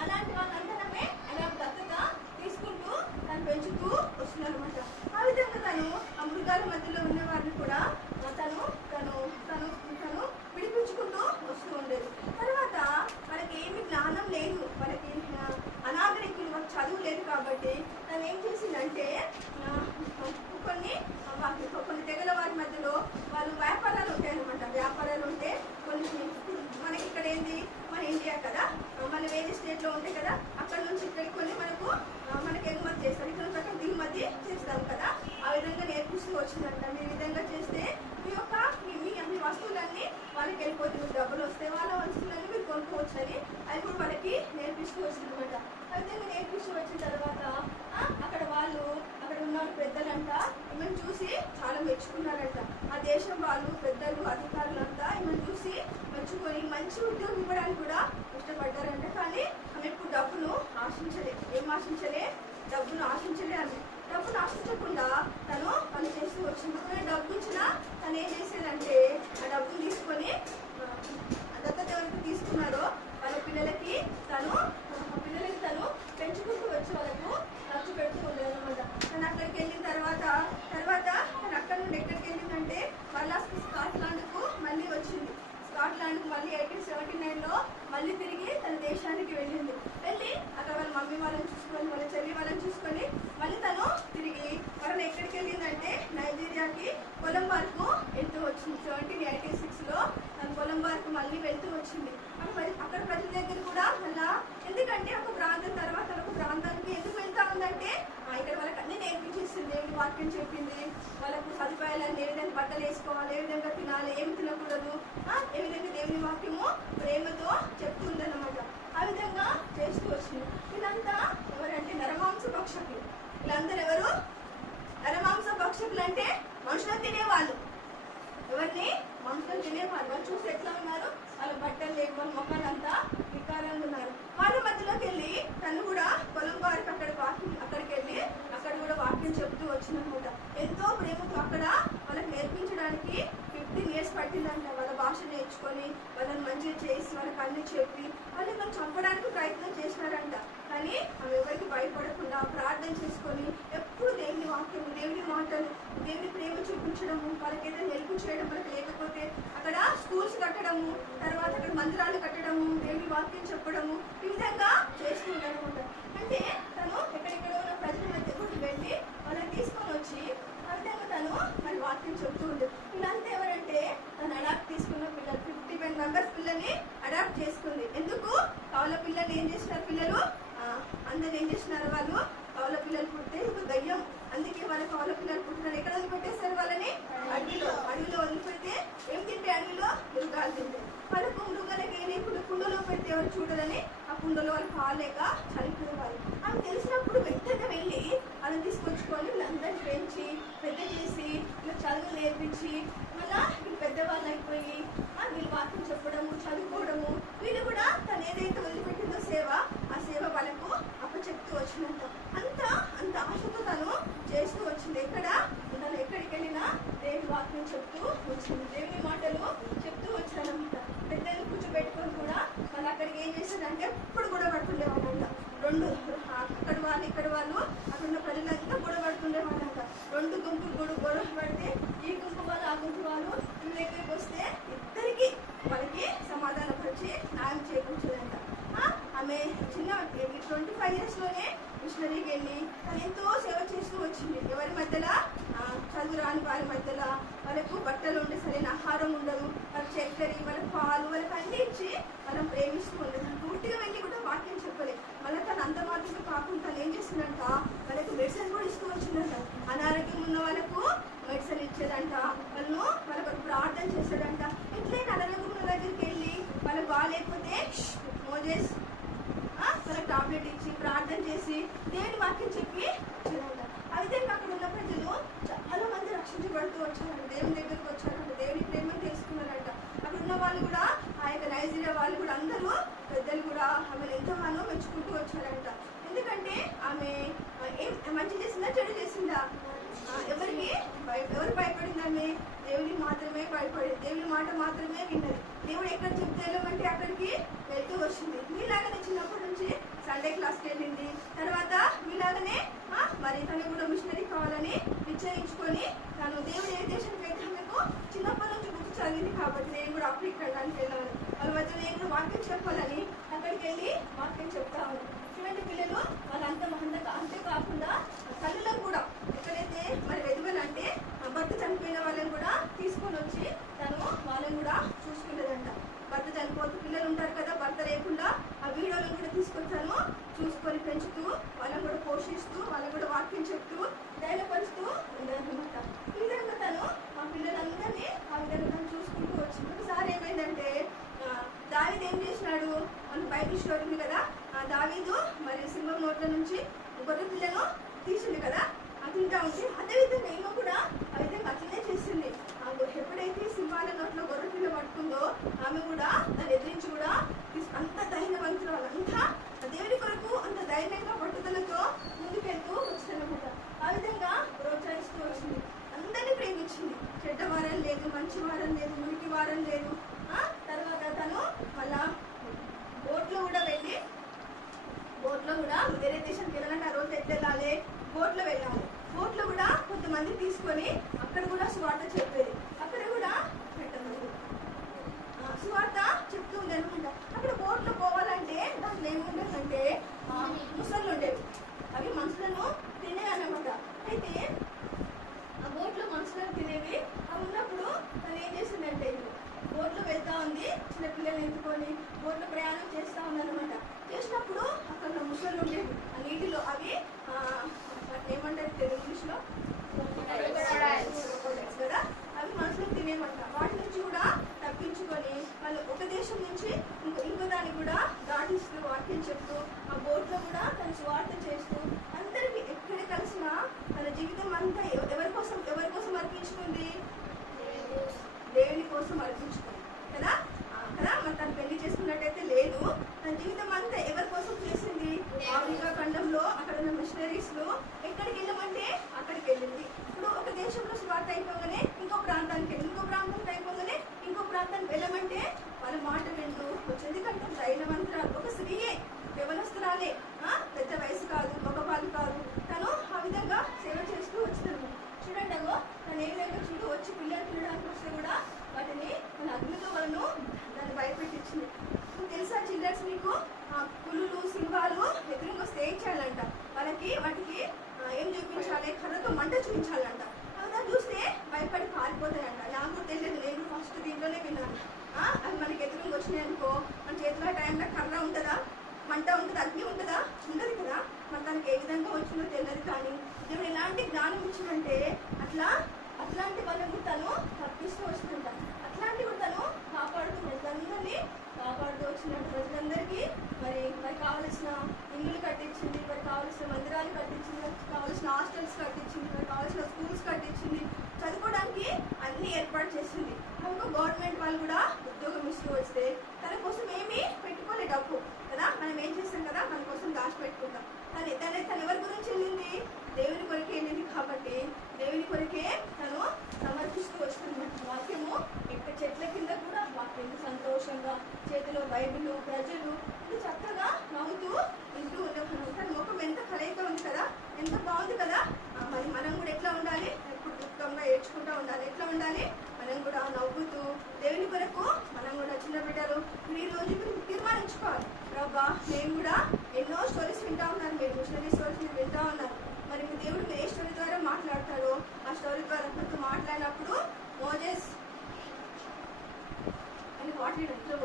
అలాంటి వాళ్ళందరమే అలా దత్తత తీసుకుంటూ తను పెంచుతూ వస్తున్నారు అనమాట. ఆ విధంగా తను ఆ మృగాల మధ్యలో ఉన్న వారిని కూడా తను తను తను తను విడిపించుకుంటూ వస్తూ ఉండేది. తర్వాత వాళ్ళకి ఏమి జ్ఞానం లేదు, వాళ్ళకి అనాగరికులు, వాళ్ళకి చదువు లేదు కాబట్టి తను ఏం చేసిందంటే కొన్ని తెగల వారి మధ్యలో వాళ్ళు వ్యాపారాలు ఉంటాయన్నమాట. వ్యాపారాలు ఉంటే కొన్ని మనకి ఇక్కడ ఏంది మన ఇండియా కదా, మన వేరే స్టేట్లో ఉంటాయి కదా, అక్కడ నుంచి ఇక్కడికి కొన్ని మనకి ఎగుమతి చేస్తారు, ఇక్కడ నుంచి అక్కడ దిగుమతి చేస్తాం కదా. ఆ విధంగా నేర్పిస్తూ వచ్చిందంట. ఈ విధంగా చేస్తే మీ వస్తువులన్నీ వాళ్ళకి వెళ్ళిపోతుంది, మీకు డబ్బులు వస్తే వాళ్ళ వస్తువులన్నీ మీరు కొనుక్కోవచ్చని అది కూడా వాళ్ళకి నేర్పిస్తూ వచ్చిందనమాట. ఆ విధంగా నేర్పిస్తూ వచ్చిన తర్వాత అక్కడ ఉన్న పెద్దలంట ఈమెను చూసి చాలా మెచ్చుకున్నారంట. ఆ దేశం వాళ్ళు పెద్దలు, అధికారులంతా ఈమెను చూసి మెచ్చుకొని మంచి ఉద్యోగం ఇవ్వడానికి కూడా ఇష్టపడ్డారంట. కానీ ఆమె ఇప్పుడు డబ్బును ఆశించలే. ఏం ఆశించలే? డబ్బును ఆశించలే. ఆమె డబ్బును ఆశించకుండా తను పని చేస్తూ వచ్చింది. డబ్బు ఇచ్చినా తను ఏం చేసేదంటే ఆ డబ్బును తీసుకొని దత్తత ఎవరికి తీసుకున్నారో వాళ్ళ పిల్లలకి తను పెంచుకుంటూ వచ్చి వాళ్ళకు ఖర్చు పెడుతూ ఉండేది అనమాట. తను అక్కడికి వెళ్ళిన తర్వాత తను అక్కడ నుండి ఎక్కడికి వెళ్ళిందంటే మళ్ళీ స్కాట్లాండ్కు మళ్ళీ వచ్చింది. స్కాట్లాండ్కు మళ్ళీ 1879లో మళ్ళీ తిరిగి తన దేశానికి వెళ్ళింది. వెళ్ళి అక్కడ వాళ్ళ మమ్మీ వాళ్ళని చూసుకొని, వాళ్ళ చెల్లి వాళ్ళని చూసుకొని మళ్ళీ తను తిరిగి వాళ్ళని ఎక్కడికి వెళ్ళిందంటే నైజీరియాకి, కొలంబార్కు వెళ్తూ వచ్చింది. 1786లో తను కొలంబార్కు మళ్ళీ వెళ్తూ వచ్చింది. అక్కడ ప్రజల దగ్గర కూడా మళ్ళా, ఎందుకంటే ఒక ప్రాంతం తర్వాత ఒక ప్రాంతానికి ఎందుకు వెళ్తా ఉందంటే ఇక్కడ వాళ్ళకి అన్ని నేర్పించేస్తుంది. దేవుని వాక్యం చెప్పింది, వాళ్ళకు సదుపాయాలని ఏ విధంగా బట్టలు వేసుకోవాలి, ఏ విధంగా తినాలి, ఏమి తినకూడదు, ఏ విధంగా దేవుని వాక్యము ప్రేమతో చెప్తుందన్నమాట. ఆ విధంగా చేస్తూ వచ్చింది. వీళ్ళంతా ఎవరంటే నరమాంస భక్షకులు. వీళ్ళందరూ ఎవరు? నరమాంస భక్షకులు అంటే మనుషులను తినేవాళ్ళు. ఎవరిని? మనుషులను తినేవాళ్ళు. వాళ్ళు చూసి ఎట్లా ఉన్నారు? వాళ్ళ బట్టలు లేవు, వాళ్ళ మొక్కలంతా వికారంగా ఉన్నారు. వాళ్ళ మధ్యలోకి వెళ్ళి తను కూడా కొలంబార్కి అక్కడికి వెళ్ళి అక్కడ కూడా వాక్యం చెప్తూ వచ్చిందనమాట. ఎంతో ప్రేమతో అక్కడ వాళ్ళకి నేర్పించడానికి 15 years పట్టిందంట. వాళ్ళ భాష నేర్చుకొని వాళ్ళని మంచిగా చేసి వాళ్ళకి అన్ని చెప్పి వాళ్ళని చంపడానికి ప్రయత్నం చేసినారంట. కానీ ఆమె ఎవరికి భయపడకుండా ప్రార్థన చేసుకొని ఎప్పుడు దేవుని వాక్యం, దేవుని మాటలు, దేవుని ప్రేమ చూపించడము, వాళ్ళకి ఏదైనా హెల్ప్ చేయడం, వాళ్ళకి లేకపోతే అక్కడ స్కూల్స్ కట్టడము, తర్వాత అక్కడ మందిరాలు కట్టడము, దేవుని వాక్యం చెప్పడము, ఈ విధంగా చేస్తూ ఉన్నారనమాట. అంటే తను ఎక్కడెక్కడ ఉన్న ప్రజల మధ్య కూడా వెళ్ళి వాళ్ళని తీసుకొని వచ్చి ఆ విధంగా తను మరి వాక్యం చెప్తూ ఉండేది. వీళ్ళంతా ఎవరంటే తను అడాప్ట్ తీసుకున్న పిల్లలు, 51 members పిల్లల్ని అడాప్ట్ చేసుకుంది. ఎందుకు? కౌల పిల్లలు ఏం చేసినారు? పిల్లలు అందరు ఏం చేసినారు? వాళ్ళు కౌల పిల్లలు పుడితే ఒక దయ్యం, అందుకే వాళ్ళ కౌల పిల్లలు పుట్టినారు. ఎక్కడ వదిలిపెట్టేస్తారు వాళ్ళని? అడవిలో వదిలిపెడితే ఏం తింటే అడవిలో మృగాలు తింటాయి. వాళ్ళకు మృగాలకి ఇప్పుడు కుండలో పెడితే ఎవరు చూడాలని ఆ కుండలో వాళ్ళు పాలేక చనిపోయేవాళ్ళు. ఆమె తెలిసినప్పుడు వెంటనే వెళ్ళి వాళ్ళని తీసుకొచ్చుకొని వీళ్ళందరినీ పెంచి పెద్ద చేసి ఇలా చదువు నేర్పించి మళ్ళీ పెద్దవాళ్ళు అయిపోయి వాక్యం చెప్పడము, చదువుకోవడము, వీళ్ళు కూడా తను ఏదైతే వదిలిపెట్టిందో సేవ, ఆ సేవ వాళ్ళకు అప్పచెప్తూ వచ్చినంత అంత ఆశతో తను చేస్తూ వచ్చింది. తను ఎక్కడికి వెళ్ళినా దేవుని వాక్యం చెప్తూ వచ్చింది, దేవుని మాటలు చెప్తూ వచ్చానమాట. పెద్దలు కూర్చోబెట్టుకొని కూడా వాళ్ళు అక్కడికి ఏం చేశారంటే ఎప్పుడు గొడవ పడుతుండే వాళ్ళంట. అక్కడ వాళ్ళు ఇక్కడ వాళ్ళు అక్కడ ఉన్న ప్రజలంతా గొడవ పడుతుండే వాళ్ళంట. రెండు గుంపులు గొడవ పడితే ఈ గుంపు వాళ్ళు ఆ గుంపు వాళ్ళు వీళ్ళ దగ్గరికి వస్తే ఇద్దరికి వాళ్ళకి సమాధానం పరిచి న్యాయం చేకూర్చదంట. ఆమె చిన్న 25 years లోనే మిషనరీకి వెళ్ళి తను ఎంతో సేవ చేస్తూ వచ్చింది. ఎవరి మధ్యలో చదువు రాని వారి మధ్యలో వాళ్ళకు బట్టలు ఉండే సరైన ఆహారం ఉండదు, వాళ్ళ చక్కెర, వాళ్ళ పాలు, వాళ్ళకి అన్ని ఇచ్చి వాళ్ళని ప్రేమిస్తూ ఉండదు. పూర్తిగా వెళ్ళి కూడా వాక్యం చెప్పలేదు. మళ్ళీ తను అంత మాత్రమే కాకుండా తను ఏం చేసిందంట, వాళ్ళకి మెడిసిన్ కూడా ఇస్తూ వచ్చిందంట. అనారోగ్యం ఉన్న వాళ్ళకు మెడిసిన్ ఇచ్చేదంట, వాళ్ళకు ప్రార్థన చేసేదంట. ఎట్లయినా అనారోగ్యం ఉన్న దగ్గరికి వెళ్ళి వాళ్ళకి బాగాలేకపోతే మోజెస్ వాళ్ళకి టాబ్లెట్ ఇచ్చి ప్రార్థన చేసి దేవుని వాక్యం చెప్పి వచ్చారంట. ఆ విధంగా అక్కడ ఉన్న ప్రజలు చాలా మంది రక్షించబడుతూ వచ్చారంట, దేవుని దగ్గరకు వచ్చారంట, దేవుని ప్రేమను తెలుసుకున్నారంట. అక్కడ ఉన్న వాళ్ళు కూడా, ఆ యొక్క నైజీరియా వాళ్ళు కూడా అందరూ పెద్దలు కూడా ఆమెను ఎంతగానో మెచ్చుకుంటూ వచ్చారంట. ఎందుకంటే ఆమె మంచి చేసిందా చెడు చేసిందా? ఎవరు భయపడింది? ఆమె దేవునికి మాత్రమే భయపడింది, దేవుని మాట మాత్రమే విన్నది. దేవుడు ఎక్కడ చెప్తే వెళ్ళమంటే అక్కడికి వెళ్తూ వచ్చింది. మీలాగనే చిన్నప్పటి నుంచి సండే క్లాస్కి వెళ్ళింది. తర్వాత మీలాగనే మరి తను కూడా మిషనరీ కావాలని నిశ్చయించుకొని తను దేవుడు ఏ దేశానికి అయితే మీకు చిన్నప్పటి నుంచి గుర్తు చదివింది కాబట్టి నేను కూడా ఆఫ్రికా వెళ్ళడానికి వెళ్ళాను, వాళ్ళ మధ్య నేను కూడా వాక్యం చెప్పాలని అక్కడికి వెళ్ళి వాక్యం చెప్తా ఉన్నాను. చూడండి పిల్లలు, వాళ్ళంతా అంతేకాకుండా తల్లులకు కూడా ఎక్కడైతే మరి వెలువలంటే భర్త చనిపోయిన వాళ్ళని కూడా తీసుకొని వచ్చి తను వాళ్ళని కూడా చూసుకునేదంట. భర్త చనిపోతూ పిల్లలు ఉంటారు కదా, భర్త లేకుండా ఆ వీడియోలను కూడా తీసుకొచ్చాను చూసుకొని పెంచుతూ వాళ్ళని కూడా పోషిస్తూ వాళ్ళని కూడా వాక్యం చెప్తూ ధైర్యపరుస్తూ ఉండదన్నమాట. ఈ విధంగా తను మా పిల్లలందరినీ ఆ విధంగా తను చూసుకుంటూ వచ్చింది. ఒకసారి ఏమైందంటే దావీదు ఏం చేసినాడు, మన బైబిల్ స్టోరీ ఉంది కదా, దావీదు మరి సింహం నోట్ల నుంచి గొర్రె పిల్లను తీసింది కదా, అది తింటా ఉంది. అదేవిధంగా ఈమె కూడా ఆ విధంగా అట్లనే చేసింది. ఎప్పుడైతే సింహాల నోట్లో గొర్రె పిల్ల పట్టుకుందో ఆమె కూడా దాన్ని ఎదిరించి కూడా అంత ధైర్యవంతులు వాళ్ళంతా దేవుని కొరకు అంత ధైర్యంగా పట్టుదలతో ముందుకెళ్తూ వచ్చిందనమాట. ఆ విధంగా ప్రోత్సహిస్తూ వచ్చింది, అందరినీ ప్రేమించింది. చెడ్డ వారం లేదు, మంచి వారం లేదు, మురికి వారం లేదు. తర్వాత తను మళ్ళా బోట్లో కూడా వేరే దేశానికి వెళ్ళాలంటే ఆ రోజు ఎత్తెళ్ళాలి, బోట్లో వెళ్ళాలి. బోట్లో కూడా కొంతమంది తీసుకొని అక్కడ కూడా సువార్త చెప్పేది. అక్కడ కూడా సువార్త చెప్తూ ఉంది అనమాట. అక్కడ బోట్లో పోవాలంటే దాంట్లో ఏముండేదంటే ముసళ్ళు ఉండేవి, అవి మనుషులను తినే అన్నమాట. అయితే ఆ బోట్లో మనుషులను తినేవి అవి ఉన్నప్పుడు తను ఏం చేసిందంటే బోట్లో వెళ్తా ఉంది, చిన్న పిల్లల్ని ఎత్తుకొని బోట్లో ప్రయాణం చేస్తూ ఉందన్నమాట. చేసినప్పుడు అక్కడ ముసళ్ళు ఉండేవి ఆ నీటిలో, అవి ఏమంటారు ఇంగ్లీష్లో కదా, అవి మనుషులు తినేమంట. వాటి నుంచి కూడా తప్పించుకొని వాళ్ళు ఒక దేశం నుంచి ఇంకో దాన్ని కూడా దాటిస్తూ వాక్యం చెప్తూ ఆ బోట్లో కూడా తను స్వార్థ చేస్తూ అందరికి ఎక్కడ కలిసినా తన జీవితం అంతా ఎవరి కోసం అర్పించుకుంది? దేవుని కోసం అర్పించుకుంది కదా. మరి తను పెళ్లి చేసుకున్నట్టయితే లేదు, తన జీవితం అంతా ఎవరి కోసం చేసింది? ఆఫ్రికా ఖండంలో అక్కడ ఉన్న మిషనరీస్ లో ఎక్కడికి వెళ్ళమంటే అక్కడికి వెళ్ళింది. ఇప్పుడు ఒక దేశంలో స్వార్థ అయిపోగానే ఇంకో ప్రాంతానికి వెళ్ళి, ఇంకో ప్రాంతానికి అయిపోగానే ఇంకో ప్రాంతానికి వెళ్ళమంటే వాళ్ళ మాట వింటూ వచ్చి. ఎందుకంటే ధైర్యవంతురాలు, ఒక స్త్రీయే, యవనస్తురాలే, పెద్ద వయసు కాదు, మగవాళ్ళు కాదు. తను ఆ విధంగా సేవ చేస్తూ వచ్చినాను. చూడండి అగో తను ఏ విధంగా వచ్చి పిల్లలు తినడానికి వస్తే కూడా వాటిని మన అగ్నిలో వాళ్ళను దాన్ని భయపెట్టించింది. తెలుసా చిల్డ్రన్స్ మీకు, పులులు సింహాలు ఎదురుగా వస్తే ఏం చేయాలంట? వాటికి ఏం చూపించాలి? కర్రతో మంట చూపించాలంట. అవి చూస్తే భయపడి పారిపోతాయంట. నాకు తెలియదు, నేను ఫస్ట్ దీంట్లోనే విన్నాను. అవి మనకి ఎదురుగా వచ్చినాయి అనుకో, మన చేతిలో టైంలో కర్ర ఉంటుందా, మంట ఉంటుందా, అగ్ని ఉంటుందా? ఉండదు కదా. మరి తనకి ఏ విధంగా వచ్చిందో తెలియదు. కానీ దేవుడు ఎలాంటి జ్ఞానం ఇచ్చిందంటే అట్లాంటి వాళ్ళని తను తప్పిస్తూ వస్తుంట, అట్లాంటి కూడా తను కాపాడుతూ ప్రజలందరినీ కాపాడుతూ వచ్చినట్టు. ప్రజలందరికీ మరి కావలసిన ఇల్లులు కట్టించింది, మరి కావలసిన మందిరాలు కట్టించింది, కావలసిన హాస్టల్స్ కట్టించింది, మరి కావలసిన స్కూల్స్ కట్టించింది, చదువుకోవడానికి అన్ని ఏర్పాటు చేసింది. ఇంకో గవర్నమెంట్ వాళ్ళు కూడా ఉద్యోగం ఇస్తూ వస్తే తన కోసం ఏమీ పెట్టుకోలే డబ్బు కదా. మనం ఏం చేస్తాం కదా, మన కోసం దాచి పెట్టుకుంటాం. తను ఎవరి గురించి వెళ్ళింది? దేవుని కొరకే వెళ్ళింది. కాబట్టి దేవుని కొరకే తను సమర్పిస్తూ వస్తుంది. వాక్యము ఇక్కడ చెట్ల కింద కూడా వాక్యం సంతోషంగా చేతిలో బైబిల్ ప్రజలు చక్కగా నవ్వుతూ వింటూ ఉండకుండా తన ముఖం ఎంత కలయిక ఉంది కదా, ఎంత బాగుంది కదా. మరి మనం కూడా ఎట్లా ఉండాలి? ఎప్పుడు దుఃఖంగా ఏడ్చుకుంటూ ఉండాలి. ఎట్లా ఉండాలి? మనం కూడా నవ్వుతూ దేవుని కొరకు మనం కూడా చిన్న బిడ్డలు ఈ రోజు మీరు తీర్మానించుకోవాలి. ప్రభా నేను కూడా ఎన్నో స్టోరీస్ వింటా ఉన్నాను, మీరు మిషనరీ స్టోరీస్ మీరు వింటా ఉన్నారు. మరి మీ దేవుడు ఏ స్టోరీ ద్వారా మాట్లాడతాడో ఆ స్టోరీ ద్వారా మనతో మాట్లాడినప్పుడు మోజెస్ అని మాట్లాడినప్పుడు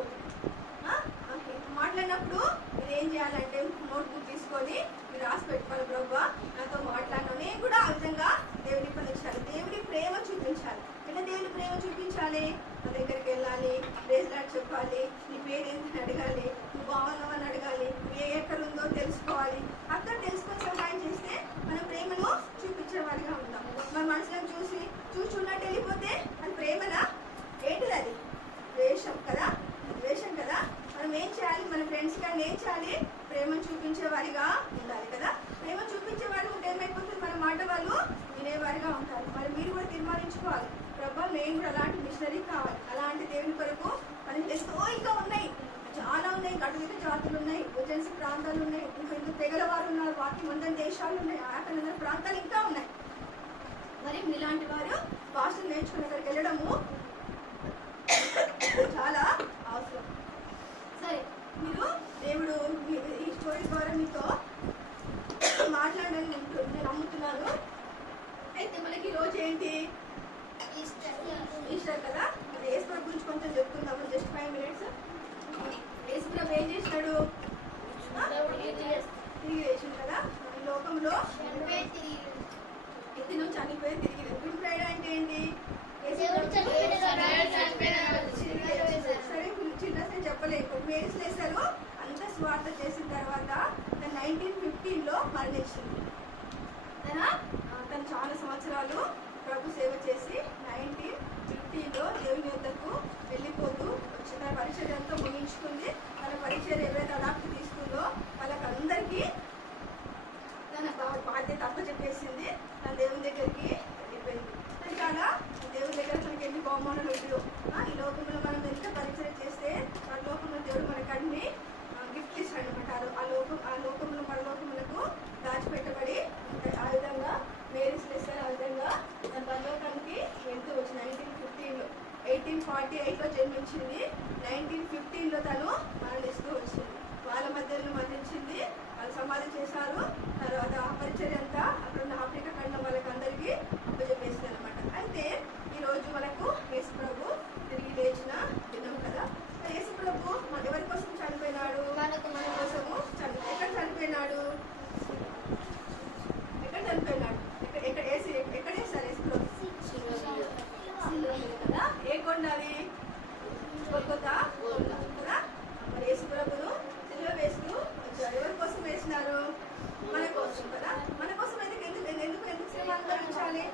మాట్లాడినప్పుడు మీరు ఏం చేయాలంటే నోట్బుక్ తీసుకొని మీరు రాసి పెట్టుకోవాలి. ప్రభా నాతో మాట్లాడినా నేను కూడా ఆ విధంగా దేవుని పనించాలి, దేవుని ప్రేమ చూపించాలి. ఎలా దేవుని ప్రేమ చూపించాలి? నా దగ్గరికి వెళ్ళాలి, ప్రేజ్లాట్ చెప్పాలి, నీ పేరు ఏంటని అడగాలి, నువ్వు బాగున్నావని అడగాలి, ఏ ఎక్కడ ఉందో తెలుసుకోవాలి. అక్కడ తెలుసుకొని సహాయం చేస్తే మనం ప్రేమను చూపించే వారిగా ఉంటాం. మన మనసులో చూసి చూచున్నట్టు వెళ్ళిపోతే అది ప్రేమనా? ఏంటిది? అది ద్వేషం కదా, ద్వేషం కదా. మనం ఏం చేయాలి? మన ఫ్రెండ్స్ కానీ ఏం చేయాలి? ప్రేమను చూపించే వారిగా ఉండాలి కదా. ప్రేమ చూపించే వారు ఉంటే ఏమైపోతుంది? మన మాట వాళ్ళు వినేవారిగా ఉంటారు. మరి మీరు కూడా తీర్మానించుకోవాలి, ప్రభా నేను కూడా అలాంటి మిషనరీ కావాలి, అలాంటి దేవుని కొరకు మనం ఎంతో ఇంకా ఉన్నాయి, చాలా ఉన్నాయి. గడువిక జాతులు ఉన్నాయి, ఏజెన్సీ ప్రాంతాలు ఉన్నాయి, ఇంకా తెగల వారు ఉన్నారు, వాక్యం వందల దేశాలు ఉన్నాయి, ఆకలి ప్రాంతాలు ఇంకా ఉన్నాయి. మరి మీలాంటి వారు భాషలు నేర్చుకునే దగ్గరికి వెళ్ళడము చాలా అవసరం. సరే, మీరు దేవుడు ఈ స్టోరీ ద్వారా మీతో మాట్లాడాలని నేను నమ్ముతున్నాను. అయితే మనకి ఈరోజు ఏంటి? ఈస్టర్ కదా. యేసుప్రభు గురించి కొంచెం చెప్పుకుందాము, జస్ట్ 5 minutes. యేసుప్రభు ఏం చేసినాడు? తిరిగి వేసిండు కదా. ఈ లోకంలో ఇతను చనిపోయి తిరిగి గుడ్ ఫ్రైడే అంటే ఏంటి? సరే చిన్న చెప్పలేదు, మేరీస్ లేసారు అంత స్వార్థ చేసిన తర్వాత 1915లో మరణించింది. తను చాలా సంవత్సరాలు ప్రభు సేవ చేసి 1950లో దేవుని వద్దకు వెళ్ళిపోతూ వచ్చిన పరిచర్యంతో ముగించుకుంది. తన పరిచర్య ఎవరైతే అడాప్ట్ తీసుకుందో వాళ్ళకందరికీ తన బాధ్యత అప్పచెప్పేసింది. తన దేవుని దగ్గరికి వెళ్ళిపోయింది. తను చాలా దేవుని దగ్గర మనకి ఎన్ని బహుమానాలు ఉంటాయో. ఈ లోకంలో మనం ఎంత పరిచయం చేస్తే ఆ లోకంలో దేవుడు మనకు అన్ని గిఫ్ట్ ఇస్తాడు అనమాట. ఆ లోకంలో మన లోకములకు దాచిపెట్టబడి ఉంటాయి. ఆ విధంగా మేరీస్ లెస్సర్ ఆ విధంగా తన పరలోకానికి వెళ్తూ వచ్చి 1915లో 1848లో జన్మించింది. 1915లో తను మరణిస్తూ వచ్చింది. వాళ్ళ మధ్యలో మరణించింది, వాళ్ళు సమాధి చేశారు. తర్వాత ఆ పరిచర్య అంతా అక్కడ ఉన్న ఆఫ్రికా ఖండం వాళ్ళకి అందరికీ అప్పచెప్పేసింది అనమాట. అయితే ఈరోజు మనకు యేసుప్రభు తిరిగి లేచిన దినం కదా. యేసుప్రభు ఎవరి కోసం చనిపోయినాడు? మన కోసము ఎక్కడ చనిపోయినాడు? ఎక్కడ చనిపోయినాడు? ఎక్కడ వేస్తారు యేసుప్రభు? కదా. ఏ కొండ అది? గొల్గొతా కొండ కదా. మరి యేసుప్రభును సిలువ వేస్తూ వచ్చారు. ఎవరి కోసం వేసినారు? మన కోసం కదా. మన కోసం ఎందుకు శ్రమ అనుభవించాలి?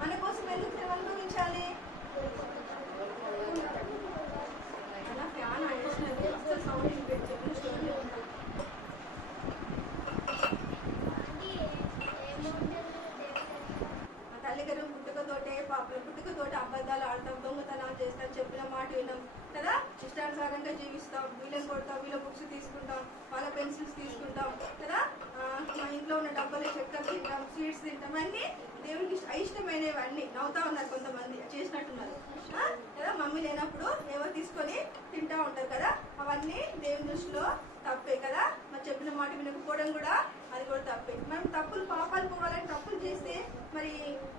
మన కోసం ఎందుకు శ్రమ అనుభవించాలి? అలా ఫ్యాన్ ఆడేసినది అసలు సౌండ్ చెప్పిన స్టోరీ ఉంటాం. మా తల్లిగారు పుట్టుకతోటే అబద్ధాలు ఆడతాం, దొంగతనాలు చేస్తాం, చెప్పిన మాట విన్నాం కదా. ఇష్టానుసారంగా జీవిస్తాం, వీళ్ళని కొడతాం, వీళ్ళ బుక్స్ తీసుకుంటాం, వాళ్ళ పెన్సిల్స్ తీసుకుంటాం కదా. మా ఇంట్లో ఉన్న డబ్బాలు చక్కెర తింటాం, స్వీట్స్ తింటాం, అన్నీ దేవునికి అయిష్టమైనవి. అన్నీ నవ్వుతా ఉన్నారు కొంతమంది, చేసినట్టున్నారు కదా. మమ్మీ లేనప్పుడు ఎవరు తీసుకొని తింటా ఉంటారు కదా. అవన్నీ దేవుని దృష్టిలో తప్పే కదా. మరి చెప్పిన మాట వినకపోవడం కూడా అది కూడా తప్పే. మనం పాపాలు పోవాలని తప్పులు చేస్తే మరి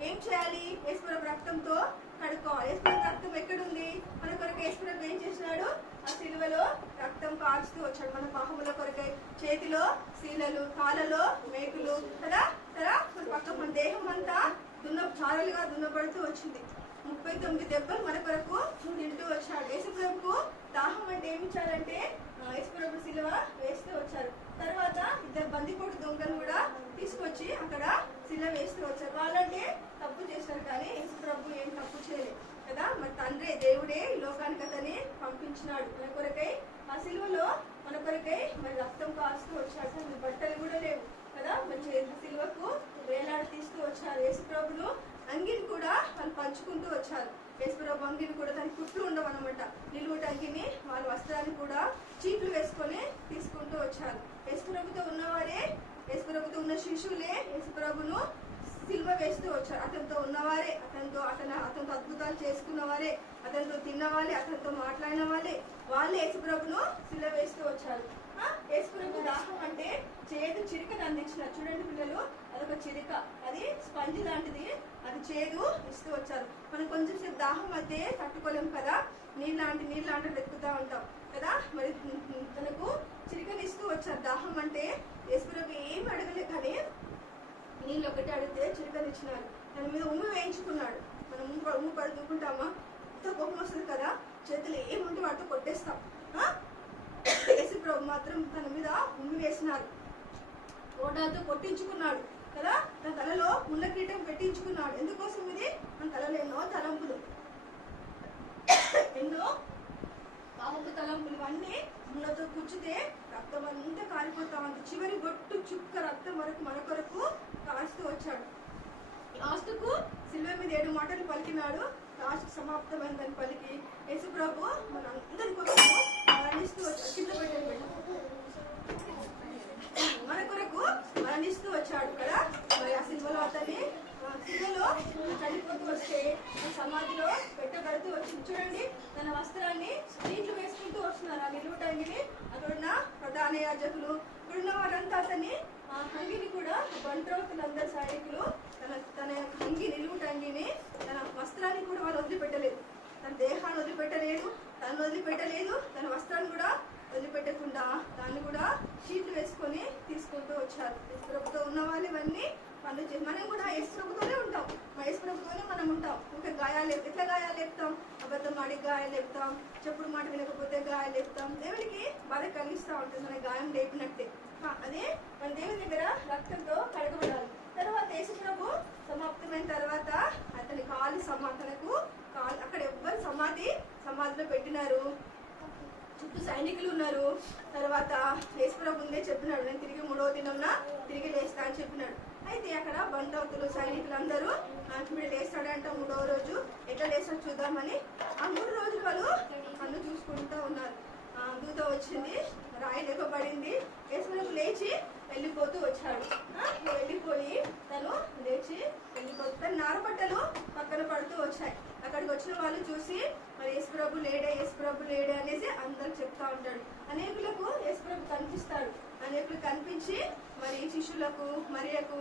ఏం చేయాలి? యేసుప్రభు రక్తంతో కడుక్కోవాలి. యేసుప్రభు రక్తం ఎక్కడుంది? మన కొరకు యేసుప్రభు ఏం చేసినాడు? ఆ సిలువలో రక్తం కాల్చుతూ వచ్చాడు. మన పాపముల కొరకై చేతిలో శీలలు, కాళ్ళలో మేకులు కదా కదా. మన దేహం అంతా చారలుగా దున్నబడుతూ వచ్చింది. 39 దెబ్బలు మన కొరకు తింటూ వచ్చాడు. యేసుప్రభుకు దాహం అంటే ఏమి ఇచ్చారంటే యేసుప్రభు సిలువ వేస్తూ వచ్చారు. తర్వాత 2 బందిపోటు దొంగలు కూడా తీసుకొచ్చి అక్కడ సిలువ వేస్తూ వచ్చారు. వాళ్ళంటే తప్పు చేశారు కానీ యేసుప్రభు ఏం తప్పు చేయలేదు కదా. మరి తండ్రి దేవుడే ఈ లోకానికి అతని పంపించినాడు మన కొరకై. ఆ సిలువలో మన కొరకై మరి రక్తం కాస్తూ వచ్చాడు. తన బట్టలు కూడా లేవు కదా. మరి సిలువకు వేలాడి తీస్తూ వచ్చారు. యేసుప్రభును అంగిని కూడా వాళ్ళు పంచుకుంటూ వచ్చారు. యేసుప్రభు అంగిని కూడా దానికి కుట్లు ఉండవన్నమాట. నిలువుట అంగిని వాళ్ళ వస్త్రాన్ని కూడా చీట్లు వేసుకొని తీసుకుంటూ వచ్చారు. యేసుప్రభుతో ఉన్నవారే, యేసుప్రభుతో ఉన్న శిష్యులే యేసుప్రభును సిలువ వేస్తూ వచ్చారు. అతనితో ఉన్నవారే, అతనితో అద్భుతాలు చేసుకున్నవారే, అతనితో తిన్నవాళ్ళే, అతనితో మాట్లాడిన వాళ్ళే యేసుప్రభును సిలువ వేస్తూ వచ్చారు. యేసుప్రభు దాహం అంటే చేదు చిరికను అందించినారు. చూడండి పిల్లలు, అదొక చిరిక, అది స్పంజి లాంటిది, అది చేదు ఇస్తూ వచ్చారు. మనం కొంచెం సేపు దాహం అయితే తట్టుకోలేం కదా, నీళ్ళ వెతుకుతా ఉంటాం కదా. మరి తనకు చిరికను ఇస్తూ వచ్చారు. దాహం అంటే యేసుప్రభు ఏమి అడగలే, కానీ నీళ్ళు ఒకటి అడిగితే చిరికను ఇచ్చినారు. తన మీద ఉమ్మి వేయించుకున్నాడు. మనం ఉమ్ము పడుతుంటామా, అంత కోపం వస్తుంది కదా, చేతులు ఏముంటే వాటితో కొట్టేస్తాం. యేసుప్రభు మాత్రం తన మీద ఉమ్మి వేసినారు, ఓటాలతో కొట్టించుకున్నాడు కదా. తన తలలో ముళ్ళ కిరీటం పెట్టించుకున్నాడు. ఎందుకోసం ఇది? మన తలలో ఎన్నో తలంపులు, ఎన్నో పాపపు తలంపులు, ఇవన్నీ ముళ్ళతో కూర్చుతే రక్తం అంతా కారిపోతా ఉంది. చివరి బొట్టు చుక్క రక్తం వరకు మన కొరకు కాస్తూ వచ్చాడు. లాస్ట్కు సిలువ మీద 7 మాటలు పలికినాడు. లాస్ట్ సమాప్తమైందని పలికి యేసుప్రభు మన అందరి కోసం మరణిస్తూ వచ్చాడు. కింద పెట్టండి, మన కొరకు మరణిస్తూ వచ్చాడు కదా. మరి ఆ సిలువలో అతన్ని సిలువలో చనిపోతూ వస్తే సమాధిలో పెట్టబడుతూ వచ్చింది. చూడండి, తన వస్త్రాన్ని నీళ్లు వేసుకుంటూ వస్తున్నారు. ఆ నిలువు టంగిని అక్కడున్న ప్రధాన యాజకులు, ఇక్కడున్న వారంతా అతన్ని అంగిని కూడా బంట్రోతులందరూ సైనికులు తన అంగి నిలువు టంగిని, తన వస్త్రాన్ని కూడా వాళ్ళు వదిలిపెట్టలేదు. తన దేహాన్ని వదిలిపెట్టలేదు, తను వదిలిపెట్టలేదు, తన వస్త్రాన్ని కూడా వదిలిపెట్టకుండా దాన్ని కూడా షీట్లు వేసుకొని తీసుకుంటూ వచ్చారు. యేసుప్రభుతో ఉన్న వాళ్ళు ఇవన్నీ పనులు చేసి, మనం కూడా యేసుప్రభుతోనే ఉంటాం, యేసుప్రభుతోనే మనం ఉంటాం. ఇంకా గాయాలు ఎట్లా గాయాలు లేపుతాం? అబద్ధం ఆడి గాయాలు లేపుతాం, చెప్పుడు మాట వినకపోతే గాయాలు లేపుతాం. దేవునికి బాధ కలిగిస్తూ ఉంటుంది మన గాయం లేపినట్టే. అదే మన దేవుని దగ్గర రక్తంతో కడగబడాలి. తర్వాత యేసుప్రభు సమాప్తమైన తర్వాత అతని తనకు అక్కడ ఎవ్వరు సమాధిలో పెట్టినారు. చుట్టూ సైనికులు ఉన్నారు. తర్వాత యేసుప్రభు ముందే చెప్పినాడు, నేను తిరిగి 3వ దినంన తిరిగి లేస్తా అని చెప్పినాడు. అయితే అక్కడ బంధువులు సైనికులు అందరూ మీరు లేస్తాడంట 3వ రోజు, ఎట్లా లేస్తాడు చూద్దామని ఆ 3 రోజులు వాళ్ళు కన్ను చూసుకుంటూ ఉన్నారు. దూత వచ్చింది, రాయి లేపబడింది, యేసుప్రభు లేచి వెళ్ళిపోతూ వచ్చాడు. వెళ్ళిపోయి తను లేచి వెళ్ళిపోతూ తన నారబట్టలు పక్కన పడుతూ వచ్చాయి. అక్కడికి వచ్చిన వాళ్ళు చూసి మరి యేసుప్రభు లేడే అనేసి అందరికి చెప్తా ఉంటాడు. అనేకులకు యేసుప్రభు కనిపిస్తాడు. అనేకులు కనిపించి మరి శిష్యులకు మరియకు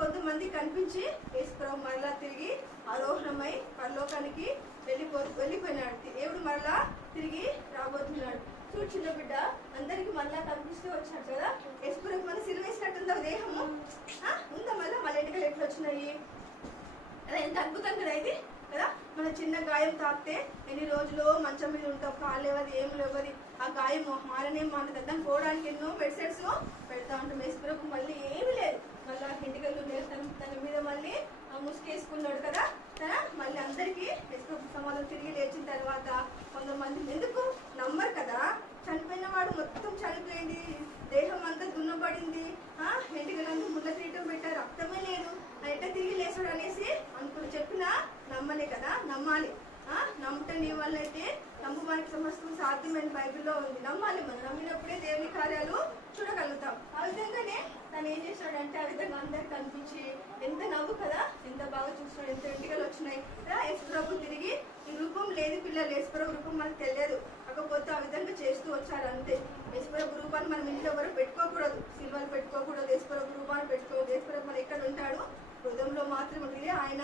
కొంతమంది కనిపించి యేసుప్రభు మరలా తిరిగి ఆరోహణమై పరలోకానికి వెళ్ళిపోయినాడు. దేవుడు మరలా తిరిగి రాబోతున్నాడు. చూడు చిన్న బిడ్డ, అందరికి మళ్ళా కనిపిస్తూ వచ్చాడు కదా. యేసుప్రభు మన సిలువ వేసినట్టుందా దేహము? ఉందా? మళ్ళీ ఎంటికలు ఎట్లా వచ్చినాయి? ఎంత అద్భుతం కదా ఇది కదా. మన చిన్న గాయం తాకితే ఎన్ని రోజులు మంచం మీద ఉంటాం, కాళ్ళు ఎవరి ఏం లేవది, ఆ గాయం మారనే మారదు. దాన్ని పోవడానికి ఎన్నో మెడిసిన్స్ పెడతా ఉంటాం. యేసుప్రభు మళ్ళీ ఏమి లేదు, మళ్ళీ ఎంటికలు తన మీద మళ్ళీ ముసుకేసుకున్నాడు కదా. మళ్ళీ అందరికీ యేసుప్రభు సమాధం తిరిగి లేచిన తర్వాత కొంతమంది ఎందుకు నమ్మరు కదా. చనిపోయిన వాడు మొత్తం చనిపోయింది, దేహం అంతా దున్నబడింది, ఎంటికలంతా ముళ్ళ కిరీటం పెట్టారు, రక్తమే లేదు, ఎట్లా తిరిగి లేచాడు అనేసి అనుకుని చెప్పినా నమ్మలే కదా. నమ్మాలి. నమ్ముట నీ వల్ల అయితే నమ్ము మనకి సమస్తం సాధ్యమైన బైబిల్లో ఉంది. నమ్మాలి. మనం నమ్మినప్పుడే దేవుని కార్యాలు చూడగలుగుతాం. ఆ విధంగానే తను ఏం చేశాడంటే ఆ విధంగా అందరికి కనిపించి ఎంత నవ్వు కదా, ఎంత బాగా చూస్తున్నాడు, ఎంత ఎంటికలు వచ్చినాయి. యేసుప్రభు తిరిగి ఈ రూపం లేదు పిల్లలు, యేసుప్రభు రూపం మనకు తెలియదు, కాకపోతే ఆ విధంగా చేస్తూ వచ్చారు అంతే. యేసుప్రభు రూపాన్ని మనం ఇంట్లో ఎవరు పెట్టుకోకూడదు, సిల్వలు పెట్టుకోకూడదు, యేసుప్రభు రూపాన్ని పెట్టుకోకూడదు. యేసుప్రభు మన ఎక్కడ ఉంటాడు? హృదయంలో మాత్రం ఉంటుంది. ఆయన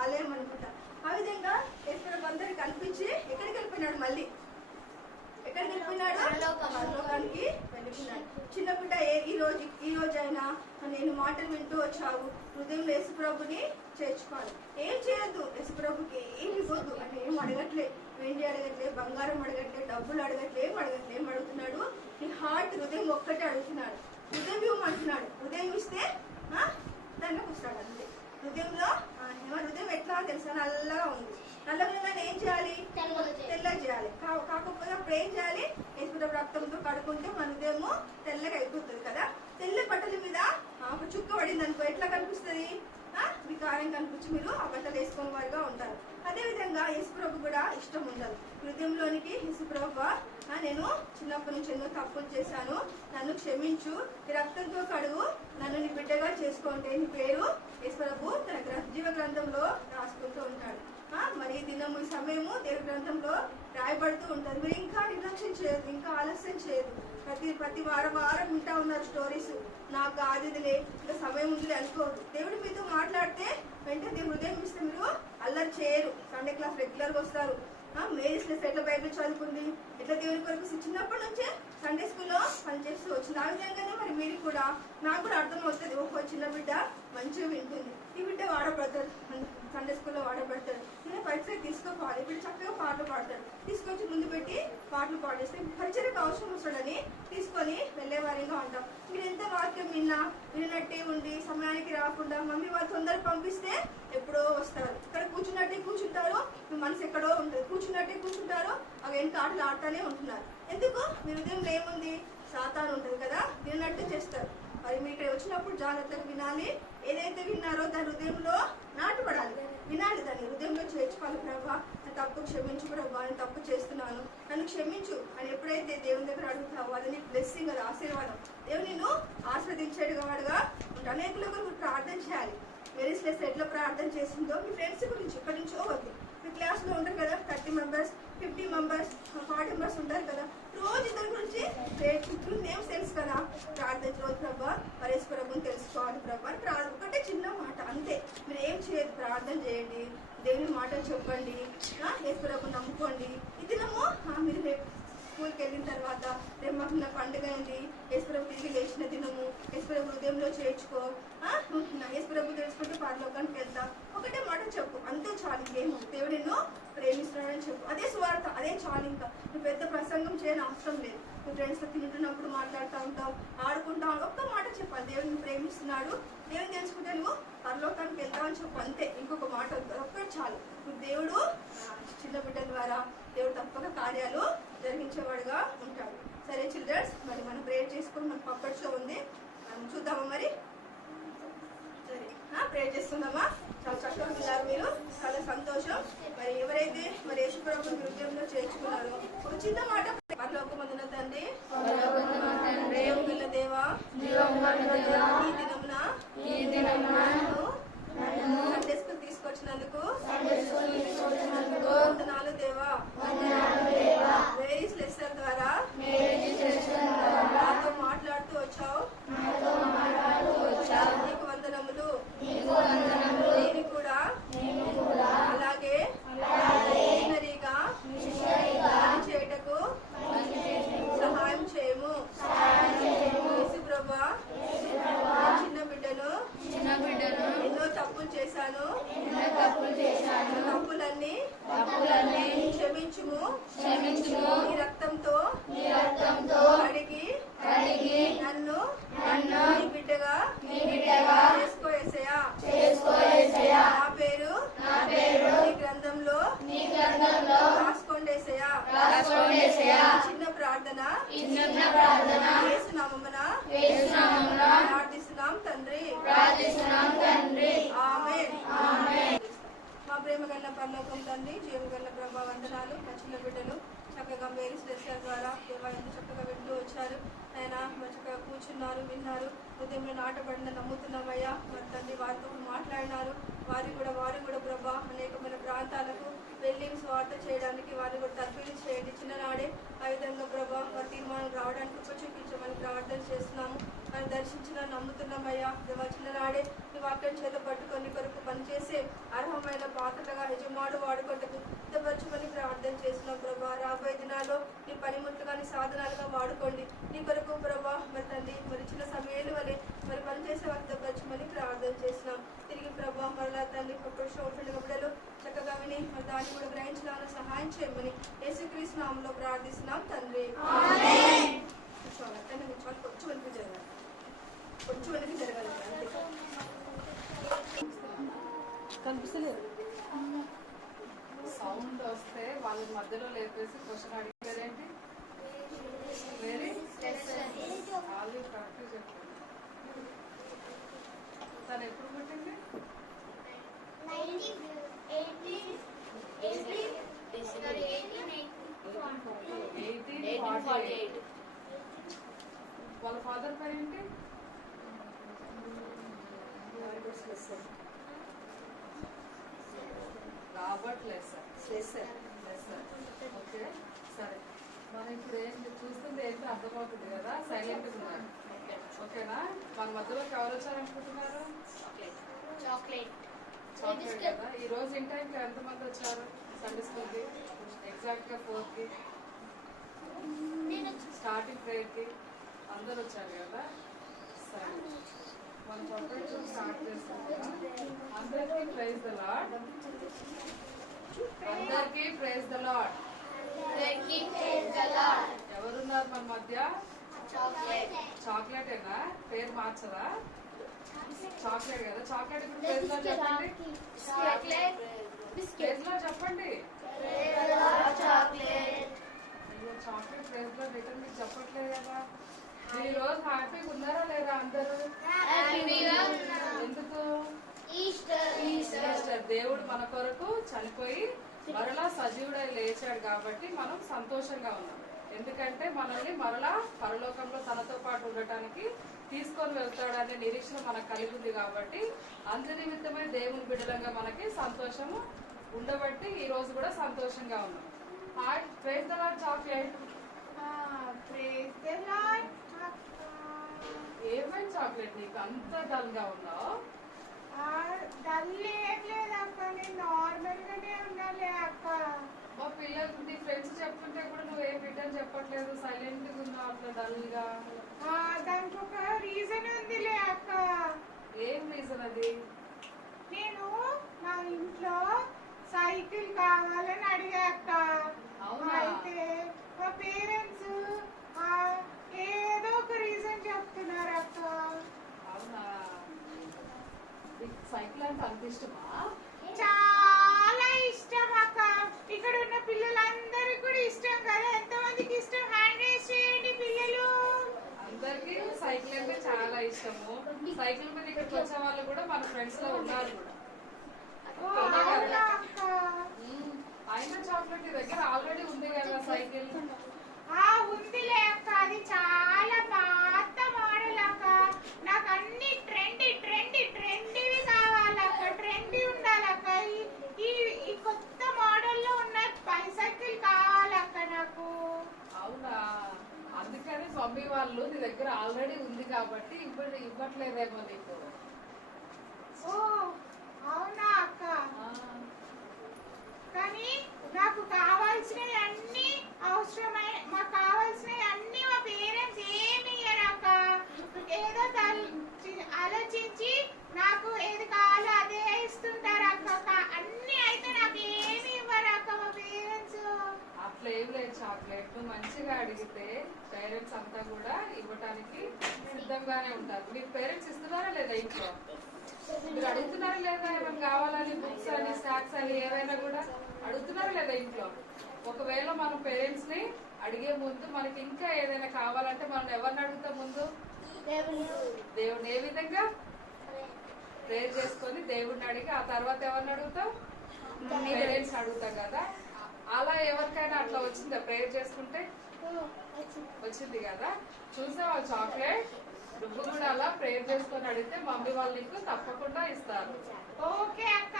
ఆలయం అనుకుంట. ఆ విధంగా యేసుప్రభు అందరికి కనిపించి ఎక్కడికి వెళ్ళిపోయినాడు? మళ్ళీ ఎక్కడికి వెళ్ళిపోయినాడు? పరలోకానికి వెళ్ళిపోయినాడు. చిన్న బిడ్డ, ఈ రోజైనా నేను మాటలు వింటూ వచ్చావు, హృదయంలో యేసుప్రభుని చేర్చుకోవాలి. ఏం చేయొద్దు, యేసుప్రభుకి ఏమి ఇవ్వద్దు అంటే ఏం అడగట్లే, వెండి అడగట్లే, బంగారం అడగట్లే, డబ్బులు అడగట్లే, ఏం అడుగుతున్నాడు? నీ హార్ట్, హృదయం ఒక్కటే అడుగుతున్నాడు. హృదయం ఇవ్వమంటున్నాడు. హృదయం ఇస్తే దాంట్లోకి వస్తాడు అంతే. హృదయంలో హృదయం ఎట్లా తెలుసా? నల్లగా ఉంది నల్లగా ఏం చేయాలి? తెల్లగా చేయాలి. కాకపోతే అప్పుడు ఏం చేయాలి? యేసుప్రభు రక్తంతో కడుక్కుంటే మన ఉదయము తెల్లగా అయిపోతుంది కదా. తెల్ల బట్టల మీద ఒక చుక్క పడింది అనుకో ఎట్లా కనిపిస్తుంది? వికారం కనిపించి మీరు ఆ బట్టలు వేసుకునే వారిగా ఉంటారు. అదే విధంగా యేసుప్రభు కూడా ఇష్టం ఉండదు. హృదయంలోనికి యేసుప్రభు నేను చిన్నప్పటి నుంచి ఎన్నో తప్పులు చేశాను, నన్ను క్షమించు, ఈ రక్తంతో కడుగు, నన్ను నీ బిడ్డగా చేసుకుంటే నీ పేరు యేసుప్రభు తన జీవ గ్రంథంలో రాసుకుంటూ ఉంటాడు. మరి దినము ఈ సమయము దేవుడి గ్రంథంలో రాయబడుతూ ఉంటుంది. మీరు ఇంకా నిర్లక్ష్యం చేయదు, ఇంకా ఆలస్యం చేయదు. ప్రతి వారం వింటా ఉన్నారు స్టోరీస్. నాకు కాదులే, ఇంకా సమయం ఉందిలే అనుకోవద్దు. దేవుడు మీతో మాట్లాడితే వెంటనే దేవుడు హృదయం ఇస్తే మీరు అల్లరి చేయరు. సండే క్లాస్ రెగ్యులర్గా వస్తారు. మేరీస్ ఎట్లా బైబిల్ చదువుకుంది, ఎట్లా దేవుని కొరకు చిన్నప్పటి నుంచే సండే స్కూల్లో పనిచేస్తూ వచ్చింది. ఆ విధంగానే మరి మీరు కూడా నాకు కూడా అర్థం అవుతుంది. ఒక చిన్న బిడ్డ మంచిగా వింటుంది, ఈ బిడ్డ వాడబడతాడు, సండే స్కూల్లో వాడబడతాడు, నేను పరీక్ష తీసుకోవాలి, ఇప్పుడు చక్కగా పాటలు పాడతాడు, తీసుకొచ్చి ముందు పెట్టి పాటలు పాడేస్తే పరిచయకు అవసరం వస్తాడని తీసుకొని వెళ్ళేవారిగా ఉంటాం. మీరు ఎంత వాక్యం విన్నట్టే ఉండి సమయానికి రాకుండా మమ్మీ వాళ్ళు తొందరగా పంపిస్తే ఎప్పుడో వస్తారు. ఇక్కడ కూర్చున్నట్టే కూర్చుంటారు, మీ మనసు ఎక్కడో ఉంటుంది. కూర్చున్నట్టే కూర్చుంటారు, అవి ఎంత ఆటలు ఆడుతూనే ఉంటున్నారు. ఎందుకు? మీ హృదయంలో ఏముంది? సాతాను ఉంటుంది కదా, విన్నట్టు చేస్తారు. మరి మీరు ఇక్కడ వచ్చినప్పుడు జాగ్రత్తగా వినాలి. ఏదైతే విన్నారో దాని హృదయంలో నాటుపడాలి, వినాలి, దాన్ని హృదయంలో చేర్చుకోవాలి. ప్రభా నా తప్పు క్షమించు ప్రభా, నేను తప్పు చేస్తున్నాను, నన్ను క్షమించు అని ఎప్పుడైతే దేవుని దగ్గర అడుగుతావో అది నీకు బ్లెస్సింగ్, అది ఆశీర్వాదం. దేవుడు నిన్ను ఆస్వాదించేడు వాడుగా ఉంటాడు. అనేకులకు మీరు ప్రార్థన చేయాలి. మెరీస్ లెస్ ఎట్లా ప్రార్థన చేసిందో మీ ఫ్రెండ్స్ గురించి ఇక్కడి నుంచో వద్దు. మీ క్లాస్లో ఉంటారు కదా 30 మెంబర్స్, 50 మెంబర్స్, 40 మెంబర్స్ ఉంటారు కదా, రోజు ఇద్దరి గురించి నేమ్స్ తెలుసు కదా, ప్రార్థన రోజు ప్రభా పరేశ్ ప్రభుని తెలుసుకోవాలి ప్రభా అని ఒకటే చిన్న మాట అంతే. మీరు ఏం చేయదు, ప్రార్థన చేయండి, దేవుని మాటలు చెప్పండి, యేసు ప్రభుని నమ్ముకోండి. ఈ దినము మీరు రేపు స్కూల్కి వెళ్ళిన తర్వాత రేపు మాకు నా పండుగ అయింది, యేసు ప్రభు తిరిగి లేచిన దినము, యేసు ప్రభు హృదయంలో చేర్చుకో, యేసు ప్రభు తెలుసుకుంటే పరలోకానికి వెళ్తా, ఒకటే మాట చెప్పు, అంతే చాలు. ఇంకేమో దేవుడు నిన్ను ప్రేమిస్తున్నాడని చెప్పు, అదే సువార్త, అదే చాలు. ఇంకా నువ్వు పెద్ద ప్రసంగం చేయని అవసరం లేదు. నువ్వు ఫ్రెండ్స్తో తింటున్నప్పుడు మాట్లాడుతూ ఉంటావు, ఆడుకుంటా ఉంటావు, ఒక్క మాట చెప్పాలి, దేవుడు నువ్వు ప్రేమిస్తున్నాడు, దేవుని తెలుసుకుంటే నువ్వు పరలోకానికి వెళ్తావని చెప్పు, అంతే. ఇంకొక మాట ఒక్కటి చాలు. నువ్వు దేవుడు చిన్న బిడ్డ ద్వారా దేవుడు తప్పక కార్యాలు జరిగించేవాడుగా ఉంటాడు. సరే చిల్డ్రన్స్, మరి మనం ప్రేయర్ చేసుకుని మన పక్కట్ షో ఉంది, మనం చూద్దామా? మరి సరే ప్రేయర్ చేసుకుందామా? చాలా చక్కగా ఉన్నారు మీరు, చాలా సంతోషం. మరి ఎవరైతే మరి యేసు ప్రభువుని హృదయంలో చేర్చుకున్నారో ఒక చిన్న మాట, పరలోకమందున తండ్రి, ప్రేమగల దేవా, ఈ దినమున సండే స్కూల్ తీసుకొచ్చినందుకు వందనాలు దేవా. మేరీస్ లెసన్ ద్వారా నాతో మాట్లాడుతూ వచ్చావు, నీకు వందనములు. నేను కూడా అలాగే మిషనరీగా చేయటకు సహాయం చేయము. యేసు ప్రభువా, చిన్న బిడ్డను ఎన్నో తప్పులు చేశాను, తప్పులన్నీ క్షమించుము. నీ రక్తంతో కడిగి నన్ను నీ బిడ్డగా చేసుకో యేసయ్యా. నా పేరు నీ గ్రంథంలో రాసుకోండి యేసయ్యా. చిన్న ప్రార్థన యేసు నామమున ప్రార్థిస్తున్నాం తండ్రి. ఆమేన్. మా ప్రేమ గల్ల పరలోకం తండ్రి, జీవం గల్ల ప్రభా వందనాలు. మా చిన్న బిడ్డలు చక్కగా మేరీస్ లెసన్ ద్వారా దేవా ఎంత చక్కగా వింటూ వచ్చారు ఆయన, మరి చక్కగా కూర్చున్నారు, విన్నారు, హృదయంలో నాటబడిన నమ్ముతున్నామయ్యా. మరి తండ్రి వారితో మాట్లాడినారు, వారు కూడా ప్రభా అనేకమైన ప్రాంతాలకు వెళ్ళి స్వార్థ చేయడానికి వారిని కూడా తర్ఫీదు చేయండి. చిన్ననాడే ఆ విధంగా ప్రభా వారి తీర్మానం రావడానికి కృప చూపించమని ప్రార్థన చేస్తున్నాము. అని దర్శించిన నమ్ముతున్నామయ్యా. దేవా చిన్ననాడే నీ వాక్యం చేత పట్టుకొని కొరకు పనిచేసే అర్హమైన పాత్రలుగా యజమాడు వాడుకోటకు సిద్ధపరచమని ప్రార్థన చేస్తున్నాం ప్రభా. రాబోయే దినాల్లో నీ పనిముట్లుగా నీ సాధనాలుగా వాడుకోండి. నీ కొరకు ప్రభా మరి తండ్రి మరి చిన్న సమయాల వలె మరి పనిచేసే వారికి సిద్ధపరచమని ప్రార్థన చేస్తున్నాం. తిరిగి ప్రభా మరలా తండ్రి ఉంటుండగా బిడ్డలు చక్కగా విని మరి దాన్ని కూడా గ్రహించడానికి సహాయం చేయమని యేసుక్రీస్తు నామములో ప్రార్థిస్తున్నాం తండ్రి. కొంచెం వెనక్కి జరగాలి అంతే. కనిపిస్తలేదు. సౌండ్ వస్తే వాళ్ళ మధ్యలో లేపేసి క్వశ్చన్ అడిగేదేంటి? వెరీ ఆల్రెడీ ప్రాక్టీస్ చెప్పండి. తను ఎప్పుడు పుట్టింది? 1848. వాళ్ళ ఫాదర్ పేరు ఏంటి? Robert lesser. ఓకే, సరే. మనం ఇప్పుడు ఏంటి చూస్తుంది ఏంటి అర్థమవుతుంది కదా, సైలెంట్గా ఉన్నారు. ఓకేనా? మన మధ్యలోకి ఎవరు వచ్చారనుకుంటున్నారు? చాక్లెట్ కదా. ఈ రోజు ఇన్ టైంకి ఎంతమంది వచ్చారు సండే స్కూల్కి? ఎగ్జాక్ట్గా 4కి స్టార్టింగ్ ప్రేయర్కి అందరు వచ్చారు కదా. సరే, మనం ప్రొపరేషన్ స్టార్ట్ చేస్తాం కదా. అందరికీ ప్రైజ్ ద లార్డ్. అందరికీ ప్రైజ్ ద లార్డ్. ఎవరున్నారు మన మధ్య? చాక్లెటేనా? పేరు మార్చదా? చాక్లెట్ కదా. చాక్లెట్ ఇప్పుడు ప్రైజ్ లార్డ్ చెప్పండి. ప్రైజ్ లార్డ్ చెప్పండి. చాక్లెట్ ప్రైజ్ లార్డ్ రిటర్న్ మీకు చెప్పట్లేదు కదా. ఈ రోజు హ్యాపీగా ఉన్నారా లేదా అందరూ? ఎందుకు? ఈస్టర్. దేవుడు మన కొరకు చనిపోయి మరలా సజీవుడై లేచాడు కాబట్టి మనం సంతోషంగా ఉన్నాం. ఎందుకంటే మనల్ని మరలా పరలోకంలో తనతో పాటు ఉండటానికి తీసుకొని వెళ్తాడనే నిరీక్షణ మనకు కలిగి ఉంది కాబట్టి అందు నిమిత్తమై దేవుని బిడ్డలంగా మనకి సంతోషము ఉండబట్టి ఈ రోజు కూడా సంతోషంగా ఉన్నాం. Praise the Lord chocolate. ఏమైంది చాక్లెట్, నీకు అంత డల్ గా ఉన్నావు? డల్ ఏం లేదు అక్క, నేను నార్మల్ గానే ఉన్నాలే అక్క. మా పిల్లలు నీ ఫ్రెండ్స్ చెప్తుంటే కూడా నువ్వు ఏం రిటర్న్ చెప్పట్లేదు, సైలెంట్ గా ఉన్నావు అట్లా డల్ గా. దానికి ఒక రీజన్ ఉందిలే అక్క. ఏం రీజన్ అది? నేను మా ఇంట్లో సైకిల్ కావాలని అడిగా అక్క. అయితే మా పేరెంట్స్ ఏదో ఒక రీజన్ చెప్తున్నారు అక్క. అవునా? సైకిల్ అంటే అంత ఇష్టమా? చాలా ఇష్టం అక్క. ఇక్కడ ఉన్న పిల్లలందరికీ కూడా ఇష్టం కదా. ఎంతమందికి ఇష్టం? హ్యాండ్ రేస్ చేయండి పిల్లలు. అందరికి సైకిల్ అంటే చాలా ఇష్టము. సైకిల్ మీద ఇక్కడికి వచ్చే వాళ్ళు కూడా మన ఫ్రెండ్స్ లో ఉన్నారు కూడా. అయినా చాక్లెట్ నీ దగ్గర ఆల్రెడీ ఉంది కదా సైకిల్. ఉందిలే అక్క, అది చాలా పాత మోడల్ అక్క. నాకు అన్ని ట్రెండీవి కావాలక్క. ట్రెండీ ఉండాలక్క. ఈ కొత్త మోడల్లో ఉన్న బైసైకిల్ కావాలక్క నాకు. అవునా? అందుకని మమ్మీ వాళ్ళు నీ దగ్గర ఆల్రెడీ ఉంది కాబట్టి ఇవ్వట్లేదేమో నీకు. అవునా అక్క? కానీ నాకు కావాల్సినవి అన్ని మాకు కావాల్సినవి అన్ని మా పేరెంట్స్ ఏమి ఇయ్యరాక. ఏదో ఆలోచించి నాకు ఏది కావాలో అదే ఇస్తుంటారు అక్క. అన్ని అయితే నాకు ఏమి ఇవ్వరాక మా పేరెంట్స్. అట్లా ఏం లేదు చాక్లెట్, నువ్వు మంచిగా అడిగితే పేరెంట్స్ అంతా కూడా ఇవ్వటానికి సిద్ధంగానే ఉంటారు. మీకు పేరెంట్స్ ఇస్తున్నారా లేదా ఇంట్లో? మీరు అడుగుతున్నారా లేదా ఏమైనా కావాలని? బుక్స్ అని స్నాక్స్ అని ఏవైనా కూడా అడుగుతున్నారా లేదా ఇంట్లో? ఒకవేళ మనం పేరెంట్స్ ని అడిగే ముందు మనకి ఇంకా ఏదైనా కావాలంటే మనం ఎవరిని అడుగుతాం ముందు? దేవుడిని. ఏ విధంగా? ప్రేయర్ చేసుకొని దేవుడిని అడిగి ఆ తర్వాత ఎవరిని అడుగుతాం? పేరెంట్స్ అడుగుతాం కదా. అలా ఎవరికైనా అట్లా వచ్చిందా? ప్రేయర్ చేసుకుంటే వచ్చింది కదా. చూసావా చాక్లెట్? నువ్వు కూడా అలా ప్రేయర్ చేసుకొని అడిగితే మమ్మీ వాళ్ళు నీకు తప్పకుండా ఇస్తారు. ఓకే అక్క.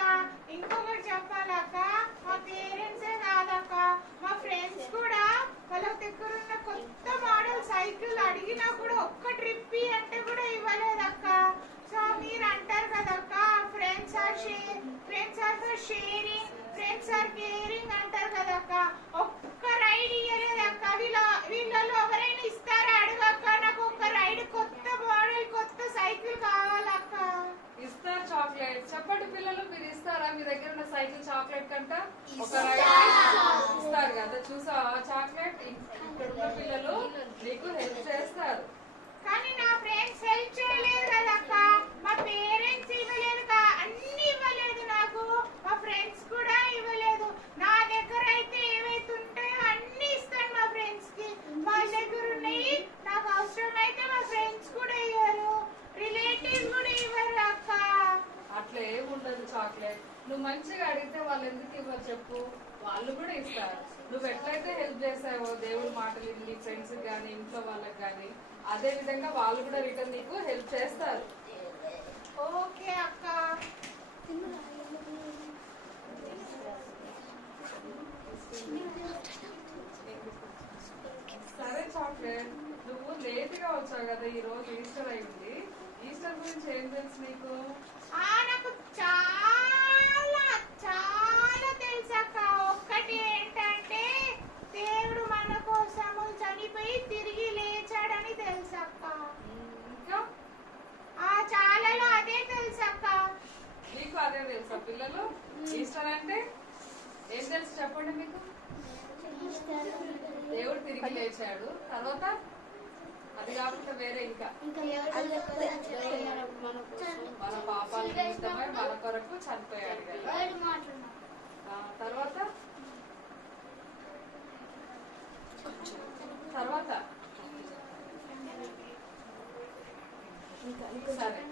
ఇంకొకటి చెప్పాలక్క, మా పేరెంట్సే కాదక్క, మా ఫ్రెండ్స్ కూడా వాళ్ళ దగ్గర ఉన్న కొత్త మోడల్ సైకిల్ అడిగినా కూడా ఒక్క ట్రిప్ అంటే కూడా ఇవ్వలేదక్క. సో మీరు అంటారు కదక్క, friends are for sharing, friends are caring అంటారు కదక్క. ఒక్క రైడ్ ఇవ్వలేదక్క. వీళ్ళలో ఎవరైనా ఇస్తారా అడగక్క. నాకు ఒక్క రైడ్, కొత్త మోడల్, కొత్త సైకిల్ కావాలక్క. ఇస్తారు చాక్లెట్. చెప్పండి పిల్లలు, మీరు ఇస్తారా? మీ దగ్గర ఉన్న సైకిల్ చాక్లెట్ కంట ఒక రైడ్ ఇస్తారు కదా. చూసావా చాక్లెట్? ఇక్కడ ఉన్న పిల్లలు నీకు హెల్ప్ చేస్తారు. కానీ నా ఫ్రెండ్స్ హెల్ప్ చేయలేదు కదక్క. మా పేరెంట్స్ ఇవ్వలేదు, అన్ని ఇవ్వలేదు నాకు. మా ఫ్రెండ్స్ కూడా ఇవ్వలేదు. నా అడిగితే వాళ్ళు ఎందుకు ఇవ్వరు చెప్పు, వాళ్ళు కూడా ఇస్తారు. నువ్వు ఎట్లయితే హెల్ప్ చేసావో దేవుడి మాటలు నీ ఫ్రెండ్స్ కానీ ఇంట్లో వాళ్ళకి కానీ, అదే విధంగా వాళ్ళు కూడా రిటర్న్ నీకు హెల్ప్ చేస్తారు. ఓకే అక్క. సరే చాక్లెట్, నువ్వు లేట్ గా వచ్చావు కదా, ఈ రోజు ఈస్టర్ అయింది. ఈస్టర్ గురించి ఏం తెలుసు నీకు? నాకు చాలా చాలా తెలుసక్క. ఒక్కటి ఏంటంటే దేవుడు మన కోసము చనిపోయి తిరిగి లేచాడని తెలుసక్క. ఇంకా చాలలో అదే తెలుసక్క. మీకు అదే తెలుసా పిల్లలు? ఈస్టర్ అంటే ఏం తెలుసు చెప్పండి మీకు? దేవుడు తిరిగి లేచాడు, తర్వాత అది కాకుండా వేరే ఇంకా మన పాపాల నిమిత్తమై మన కొరకు చనిపోయాడు కదా. తర్వాత తర్వాత సరే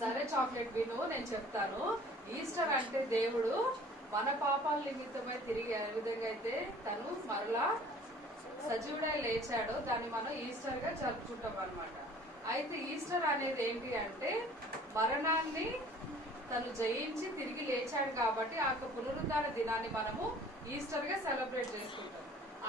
సరే చాక్లెట్ విను, నేను చెప్తాను. ఈస్టర్ అంటే దేవుడు మన పాపాల నిమిత్తమై తిరిగి ఏ విధంగా అయితే తను మరలా సజీవుడై లేచాడో దాన్ని మనం ఈస్టర్ గా జరుపుకుంటాం అన్నమాట. అయితే ఈస్టర్ అనేది ఏంటి అంటే మరణాన్ని తను జయించి తిరిగి లేచాడు కాబట్టి ఆ పునరుద్ధాన దినాన్ని మనము ఈస్టర్ గా సెలబ్రేట్ చేసుకుంటాం.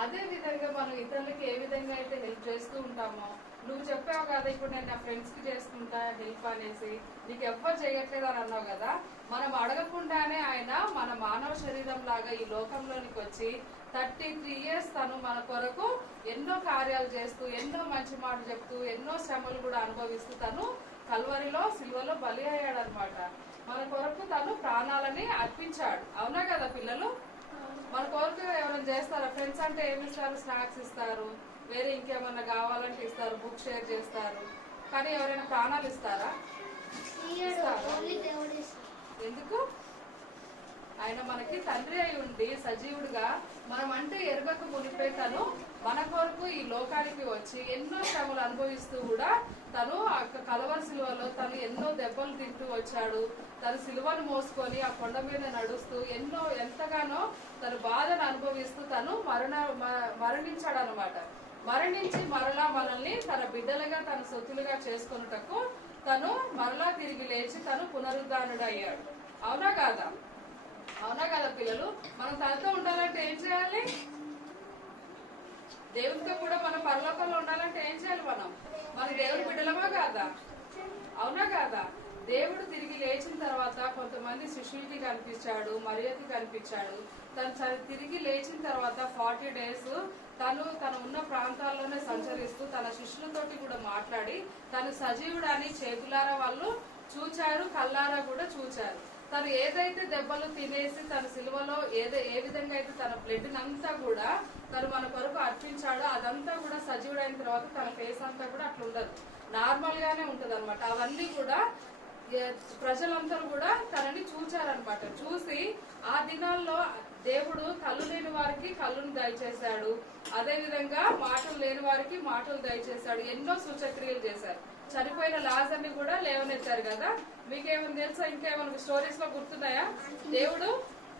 అదే విధంగా మనం ఇతరులకి ఏ విధంగా అయితే హెల్ప్ చేస్తూ ఉంటామో, నువ్వు చెప్పావు కదా ఇప్పుడు నేను నా ఫ్రెండ్స్ కి చేసుకుంటా హెల్ప్ అనేసి, నీకు ఎవ్వరు చేయట్లేదు అని అన్నావు కదా. మనం అడగకుండానే ఆయన మన మానవ శరీరం లాగా ఈ లోకంలోనికి వచ్చి 33 years తను మన కొరకు ఎన్నో కార్యాలు చేస్తూ, ఎన్నో మంచి మాటలు చెప్తూ, ఎన్నో శ్రమలు కూడా అనుభవిస్తూ తను కల్వరిలో సిలువలో బలి అయ్యాడు అనమాట. మన కొరకు తను ప్రాణాలని అర్పించాడు. అవునా కదా పిల్లలు? మన కొరకు ఎవరైనా చేస్తారా? ఫ్రెండ్స్ అంటే ఏమి ఇస్తారు? స్నాక్స్ ఇస్తారు, వేరే ఇంకేమన్నా కావాలంటే ఇస్తారు, బుక్ షేర్ చేస్తారు. కానీ ఎవరైనా ప్రాణాలు ఇస్తారా? ఎందుకు? ఆయన మనకి తండ్రి అయి ఉండి సజీవుడిగా మనం అంటే ఎరగక మునిపే తను మన కొరకు ఈ లోకానికి వచ్చి ఎన్నో శ్రమలు అనుభవిస్తూ కూడా తను ఆ కలవరి సిలువలో తను ఎన్నో దెబ్బలు తింటూ వచ్చాడు. తను సిలువను మోసుకొని ఆ కొండ మీద నడుస్తూ ఎంతగానో తను బాధను అనుభవిస్తూ తను మరణించాడు అనమాట. మరణించి మరలా మనల్ని తన బిడ్డలుగా తన సొత్తులుగా చేసుకున్నటకు తను మరలా తిరిగి లేచి తను పునరుద్ధానుడు అయ్యాడు. అవునా కాదా? అవునా కదా పిల్లలు? మనం తనతో ఉండాలంటే ఏం చేయాలి? దేవునితో కూడా మనం పరలోకంలో ఉండాలంటే ఏం చేయాలి? మన దేవుడి బిడ్డలమా కాదా? అవునా కాదా? దేవుడు తిరిగి లేచిన తర్వాత కొంతమంది శిష్యులకి కనిపించాడు, మరియకి కనిపించాడు. తను తిరిగి లేచిన తర్వాత 40 days తను ఉన్న ప్రాంతాల్లోనే సంచరిస్తూ తన శిష్యులతోటి కూడా మాట్లాడి తను సజీవుడని చేతులారా వాళ్ళు చూచారు, కళ్ళారా కూడా చూచారు. తను ఏదైతే దెబ్బలు తినేసి తన సిలువలో ఏ విధంగా అయితే తన బ్లడ్ అంతా కూడా తను మన కొరకు అర్పించాడో అదంతా కూడా సజీవుడైన తర్వాత తన ఫేస్ అంతా కూడా అట్లా ఉండదు, నార్మల్ గానే ఉంటది అనమాట. అవన్నీ కూడా ప్రజలందరూ కూడా తనని చూచారనమాట. చూసి ఆ దినాల్లో దేవుడు కళ్ళు లేని వారికి కళ్ళును దయచేశాడు, అదే విధంగా మాటలు లేని వారికి మాటలు దయచేశాడు. ఎన్నో సూచక్రియలు చేశారు. చనిపోయిన లాజర్ని కూడా లేవనెత్తారు కదా. మీకేమైనా తెలుసా? ఇంకేమైనా స్టోరీస్ లో గుర్తున్నాయా? దేవుడు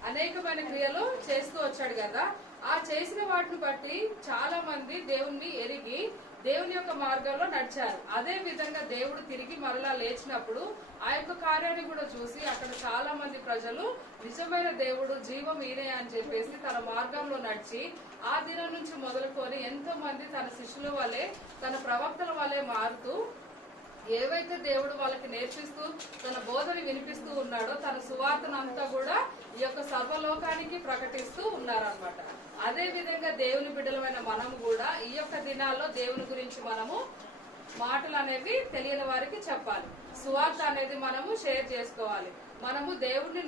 అనేకమైన క్రియలు చేస్తూ వచ్చాడు కదా. ఆ చేసిన వాటిని బట్టి చాలా మంది దేవుణ్ణి ఎరిగి దేవుని యొక్క మార్గంలో నడిచారు. అదే విధంగా దేవుడు తిరిగి మరలా లేచినప్పుడు ఆ యొక్క కార్యాన్ని కూడా చూసి అక్కడ చాలా మంది ప్రజలు నిజమైన దేవుడు జీవం ఈయనే అని చెప్పేసి తన మార్గంలో నడిచి ఆ దినం నుంచి మొదలుకొని ఎంతో మంది తన శిష్యుల వలె తన ప్రవక్తల వలె మారుతూ ఏవైతే దేవుడు వాళ్ళకి నేర్పిస్తూ తన బోధని వినిపిస్తూ ఉన్నాడో తన సువార్తనంతా కూడా ఈ యొక్క సర్వలోకానికి ప్రకటిస్తూ ఉన్నారనమాట. అదే విధంగా దేవుని బిడ్డలమైన మనము కూడా ఈ యొక్క దినాల్లో దేవుని గురించి మనము మాటలు అనేవి తెలియని వారికి చెప్పాలి. సువార్త అనేది మనము షేర్ చేసుకోవాలి. మనము దేవుడిని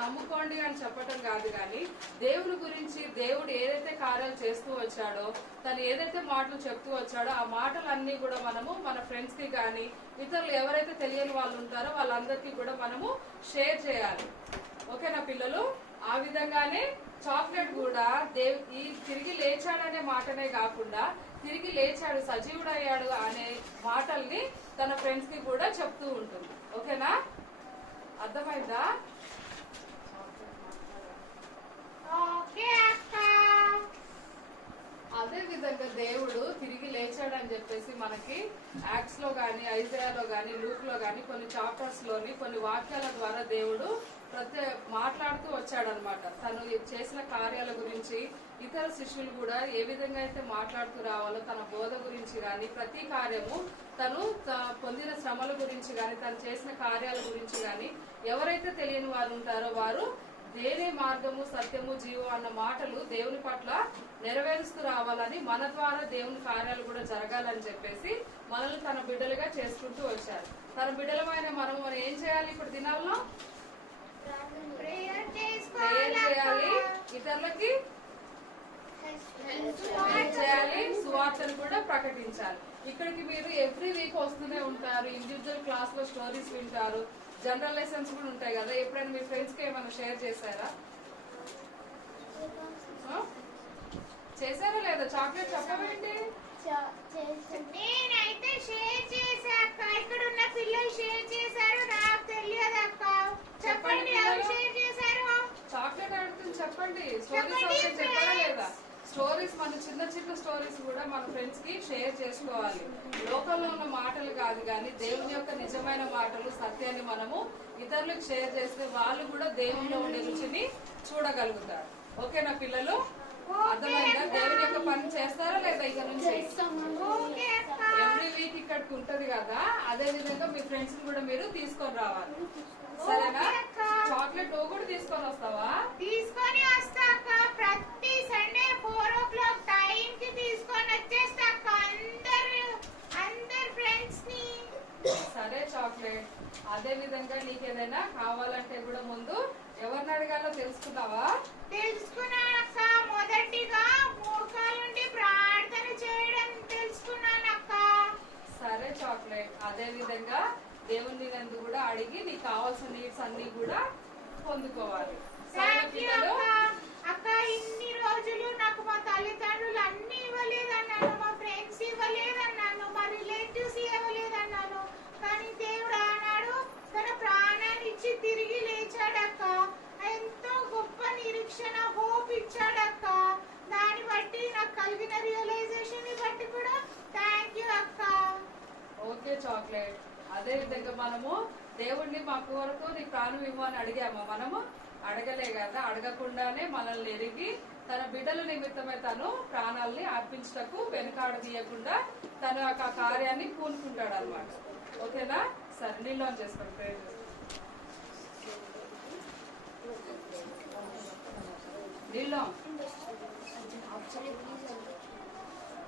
నమ్ముకోండి అని చెప్పటం కాదు, కానీ దేవుని గురించి దేవుడు ఏదైతే కార్యాలు చేస్తూ వచ్చాడో తను ఏదైతే మాటలు చెప్తూ వచ్చాడో ఆ మాటలన్నీ కూడా మనము మన ఫ్రెండ్స్ కి కానీ ఇతరులు ఎవరైతే తెలియని వాళ్ళు ఉంటారో వాళ్ళందరికీ కూడా మనము షేర్ చేయాలి. ఓకేనా పిల్లలు? ఆ విధంగానే చాక్లెట్ కూడా ఈ తిరిగి లేచాడనే మాటనే కాకుండా తిరిగి లేచాడు, సజీవుడయ్యాడు అనే మాటల్ని తన ఫ్రెండ్స్ కి కూడా చెప్తూ ఉంటుంది. ఓకేనా? అర్థమైందా? కానీ లూక్లో కానీ కొన్ని చాప్టర్స్ లోని కొన్ని వాక్యాల ద్వారా దేవుడు మాట్లాడుతూ వచ్చాడనమాట. తను చేసిన కార్యాల గురించి ఇతర శిష్యులు కూడా ఏ విధంగా అయితే మాట్లాడుతూ రావాలో తన బోధ గురించి కానీ ప్రతి కార్యము తను పొందిన శ్రమల గురించి కానీ తను చేసిన కార్యాల గురించి కానీ ఎవరైతే తెలియని వారు ఉంటారో వారు దేనే మార్గము సత్యము జీవం అన్న మాటలు దేవుని పట్ల నెరవేరుస్తూ రావాలని మన ద్వారా దేవుని కార్యాలు కూడా జరగాలని చెప్పేసి మనల్ని తన బిడ్డలుగా చేసుకుంటూ వచ్చారు. తన బిడ్డలమైన మనం ఏం చేయాలి? ఇప్పుడు దినాల్లో ప్రేయర్ చేయాలి, ఇతరులకి చేయాలి, సువార్తను కూడా ప్రకటించాలి. ఇక్కడికి మీరు ఎవ్రీ వీక్ వస్తూనే ఉంటారు, ఇండివిజువల్ క్లాస్ లో స్టోరీస్ వింటారు, జనరల్ లెసన్స్ కూడా ఉంటాయి కదా. ఎప్పుడైనా మీ ఫ్రెండ్స్ కి ఏమైనా షేర్ చేశారా? చేశారా లేదా? చాక్లెట్ చెప్పవేంటి? నేనైతే షేర్ చేశాక ఇక్కడ ఉన్న పిల్లలు షేర్ చేశారు, నాకు తెలియదు అక్క. చెప్పండి ఎవరు షేర్ చేశారు? చాక్లెట్ అడుగుతుంది, చెప్పండి. స్టోరీస్ చెప్పారా లేదా? స్టోరీస్ మన చిన్న చిన్న స్టోరీస్ కూడా మన ఫ్రెండ్స్ కి షేర్ చేసుకోవాలి. లోకంలో ఉన్న మాటలు కాదు కానీ దేవుని యొక్క నిజమైన మాటలు సత్యాన్ని మనము ఇతరులకు షేర్ చేస్తే వాళ్ళు కూడా దేవునిలో ఉండే రుచిని చూడగలుగుతారు. ఓకేనా పిల్లలు? అర్థమైందా? దేవుని యొక్క పని చేస్తారా లేదా? ఇక నుంచి ఎవ్రీ వీక్ ఇక్కడికి ఉంటది కదా, అదే విధంగా మీ ఫ్రెండ్స్ కూడా మీరు తీసుకొని రావాలి. సరేనా? చాక్లెట్ నువ్వు కూడా తీసుకొని వస్తావా? తీసుకొని వస్తాక ప్రతి సండే 4 o'clock టైం కి తీసుకొని వచ్చేస్తాక అందరు ఫ్రెండ్స్ ని. సరే చాక్లెట్. అదే విధంగా నీకేదైనా కావాలంటే కూడా ముందు ఎవరిని అడగాలో తెలుసుకున్నావా? తెలుసుకున్నానక్క. మొదటిగా మోకాలుండి ప్రార్థన చేయడం తెలుసుకున్నానక్క. సరే చాక్లెట్. అదే విధంగా దేవుని నందు కూడా అడిగి నీకు కావాల్సిన నీడ్స్ అన్ని కూడా పొందుకోవాలి. అక్క ఇన్ని రోజులు నాకు మా తల్లిదండ్రులు అన్ని ఇవ్వలేదన్నాను, మా ఫ్రెండ్స్ ఇవ్వలేదన్నాను, మా రిలేటివ్స్ ఇవ్వలేదన్నాను. కానీ దేవుడు ఆనాడు తన ప్రాణాన్ని ఇచ్చి తిరిగి లేచాడక్క. ఎంతో గొప్ప నిరీక్షణ, హోప్ ఇచ్చాడక్క. దాన్ని బట్టి నాకు కలిగిన రియలైజేషన్ బట్టి కూడా థ్యాంక్ యూ అక్క. Okay chocolate. అదే విధంగా మనము దేవుణ్ణి మా కొరకు నీ ప్రాణం ఇవ్వని అడిగామా? మనము అడగలే కదా. అడగకుండానే మనల్ని ఎరిగి తన బిడ్డల నిమిత్తమే తను ప్రాణాలని అర్పించటకు వెనుకాడదీయకుండా తన యొక్క కార్యాన్ని పూనుకుంటాడు అనమాట. ఓకేనా? సరే, నీళ్ళు చేసుకోండి. ప్రేర్ నీళ్ళు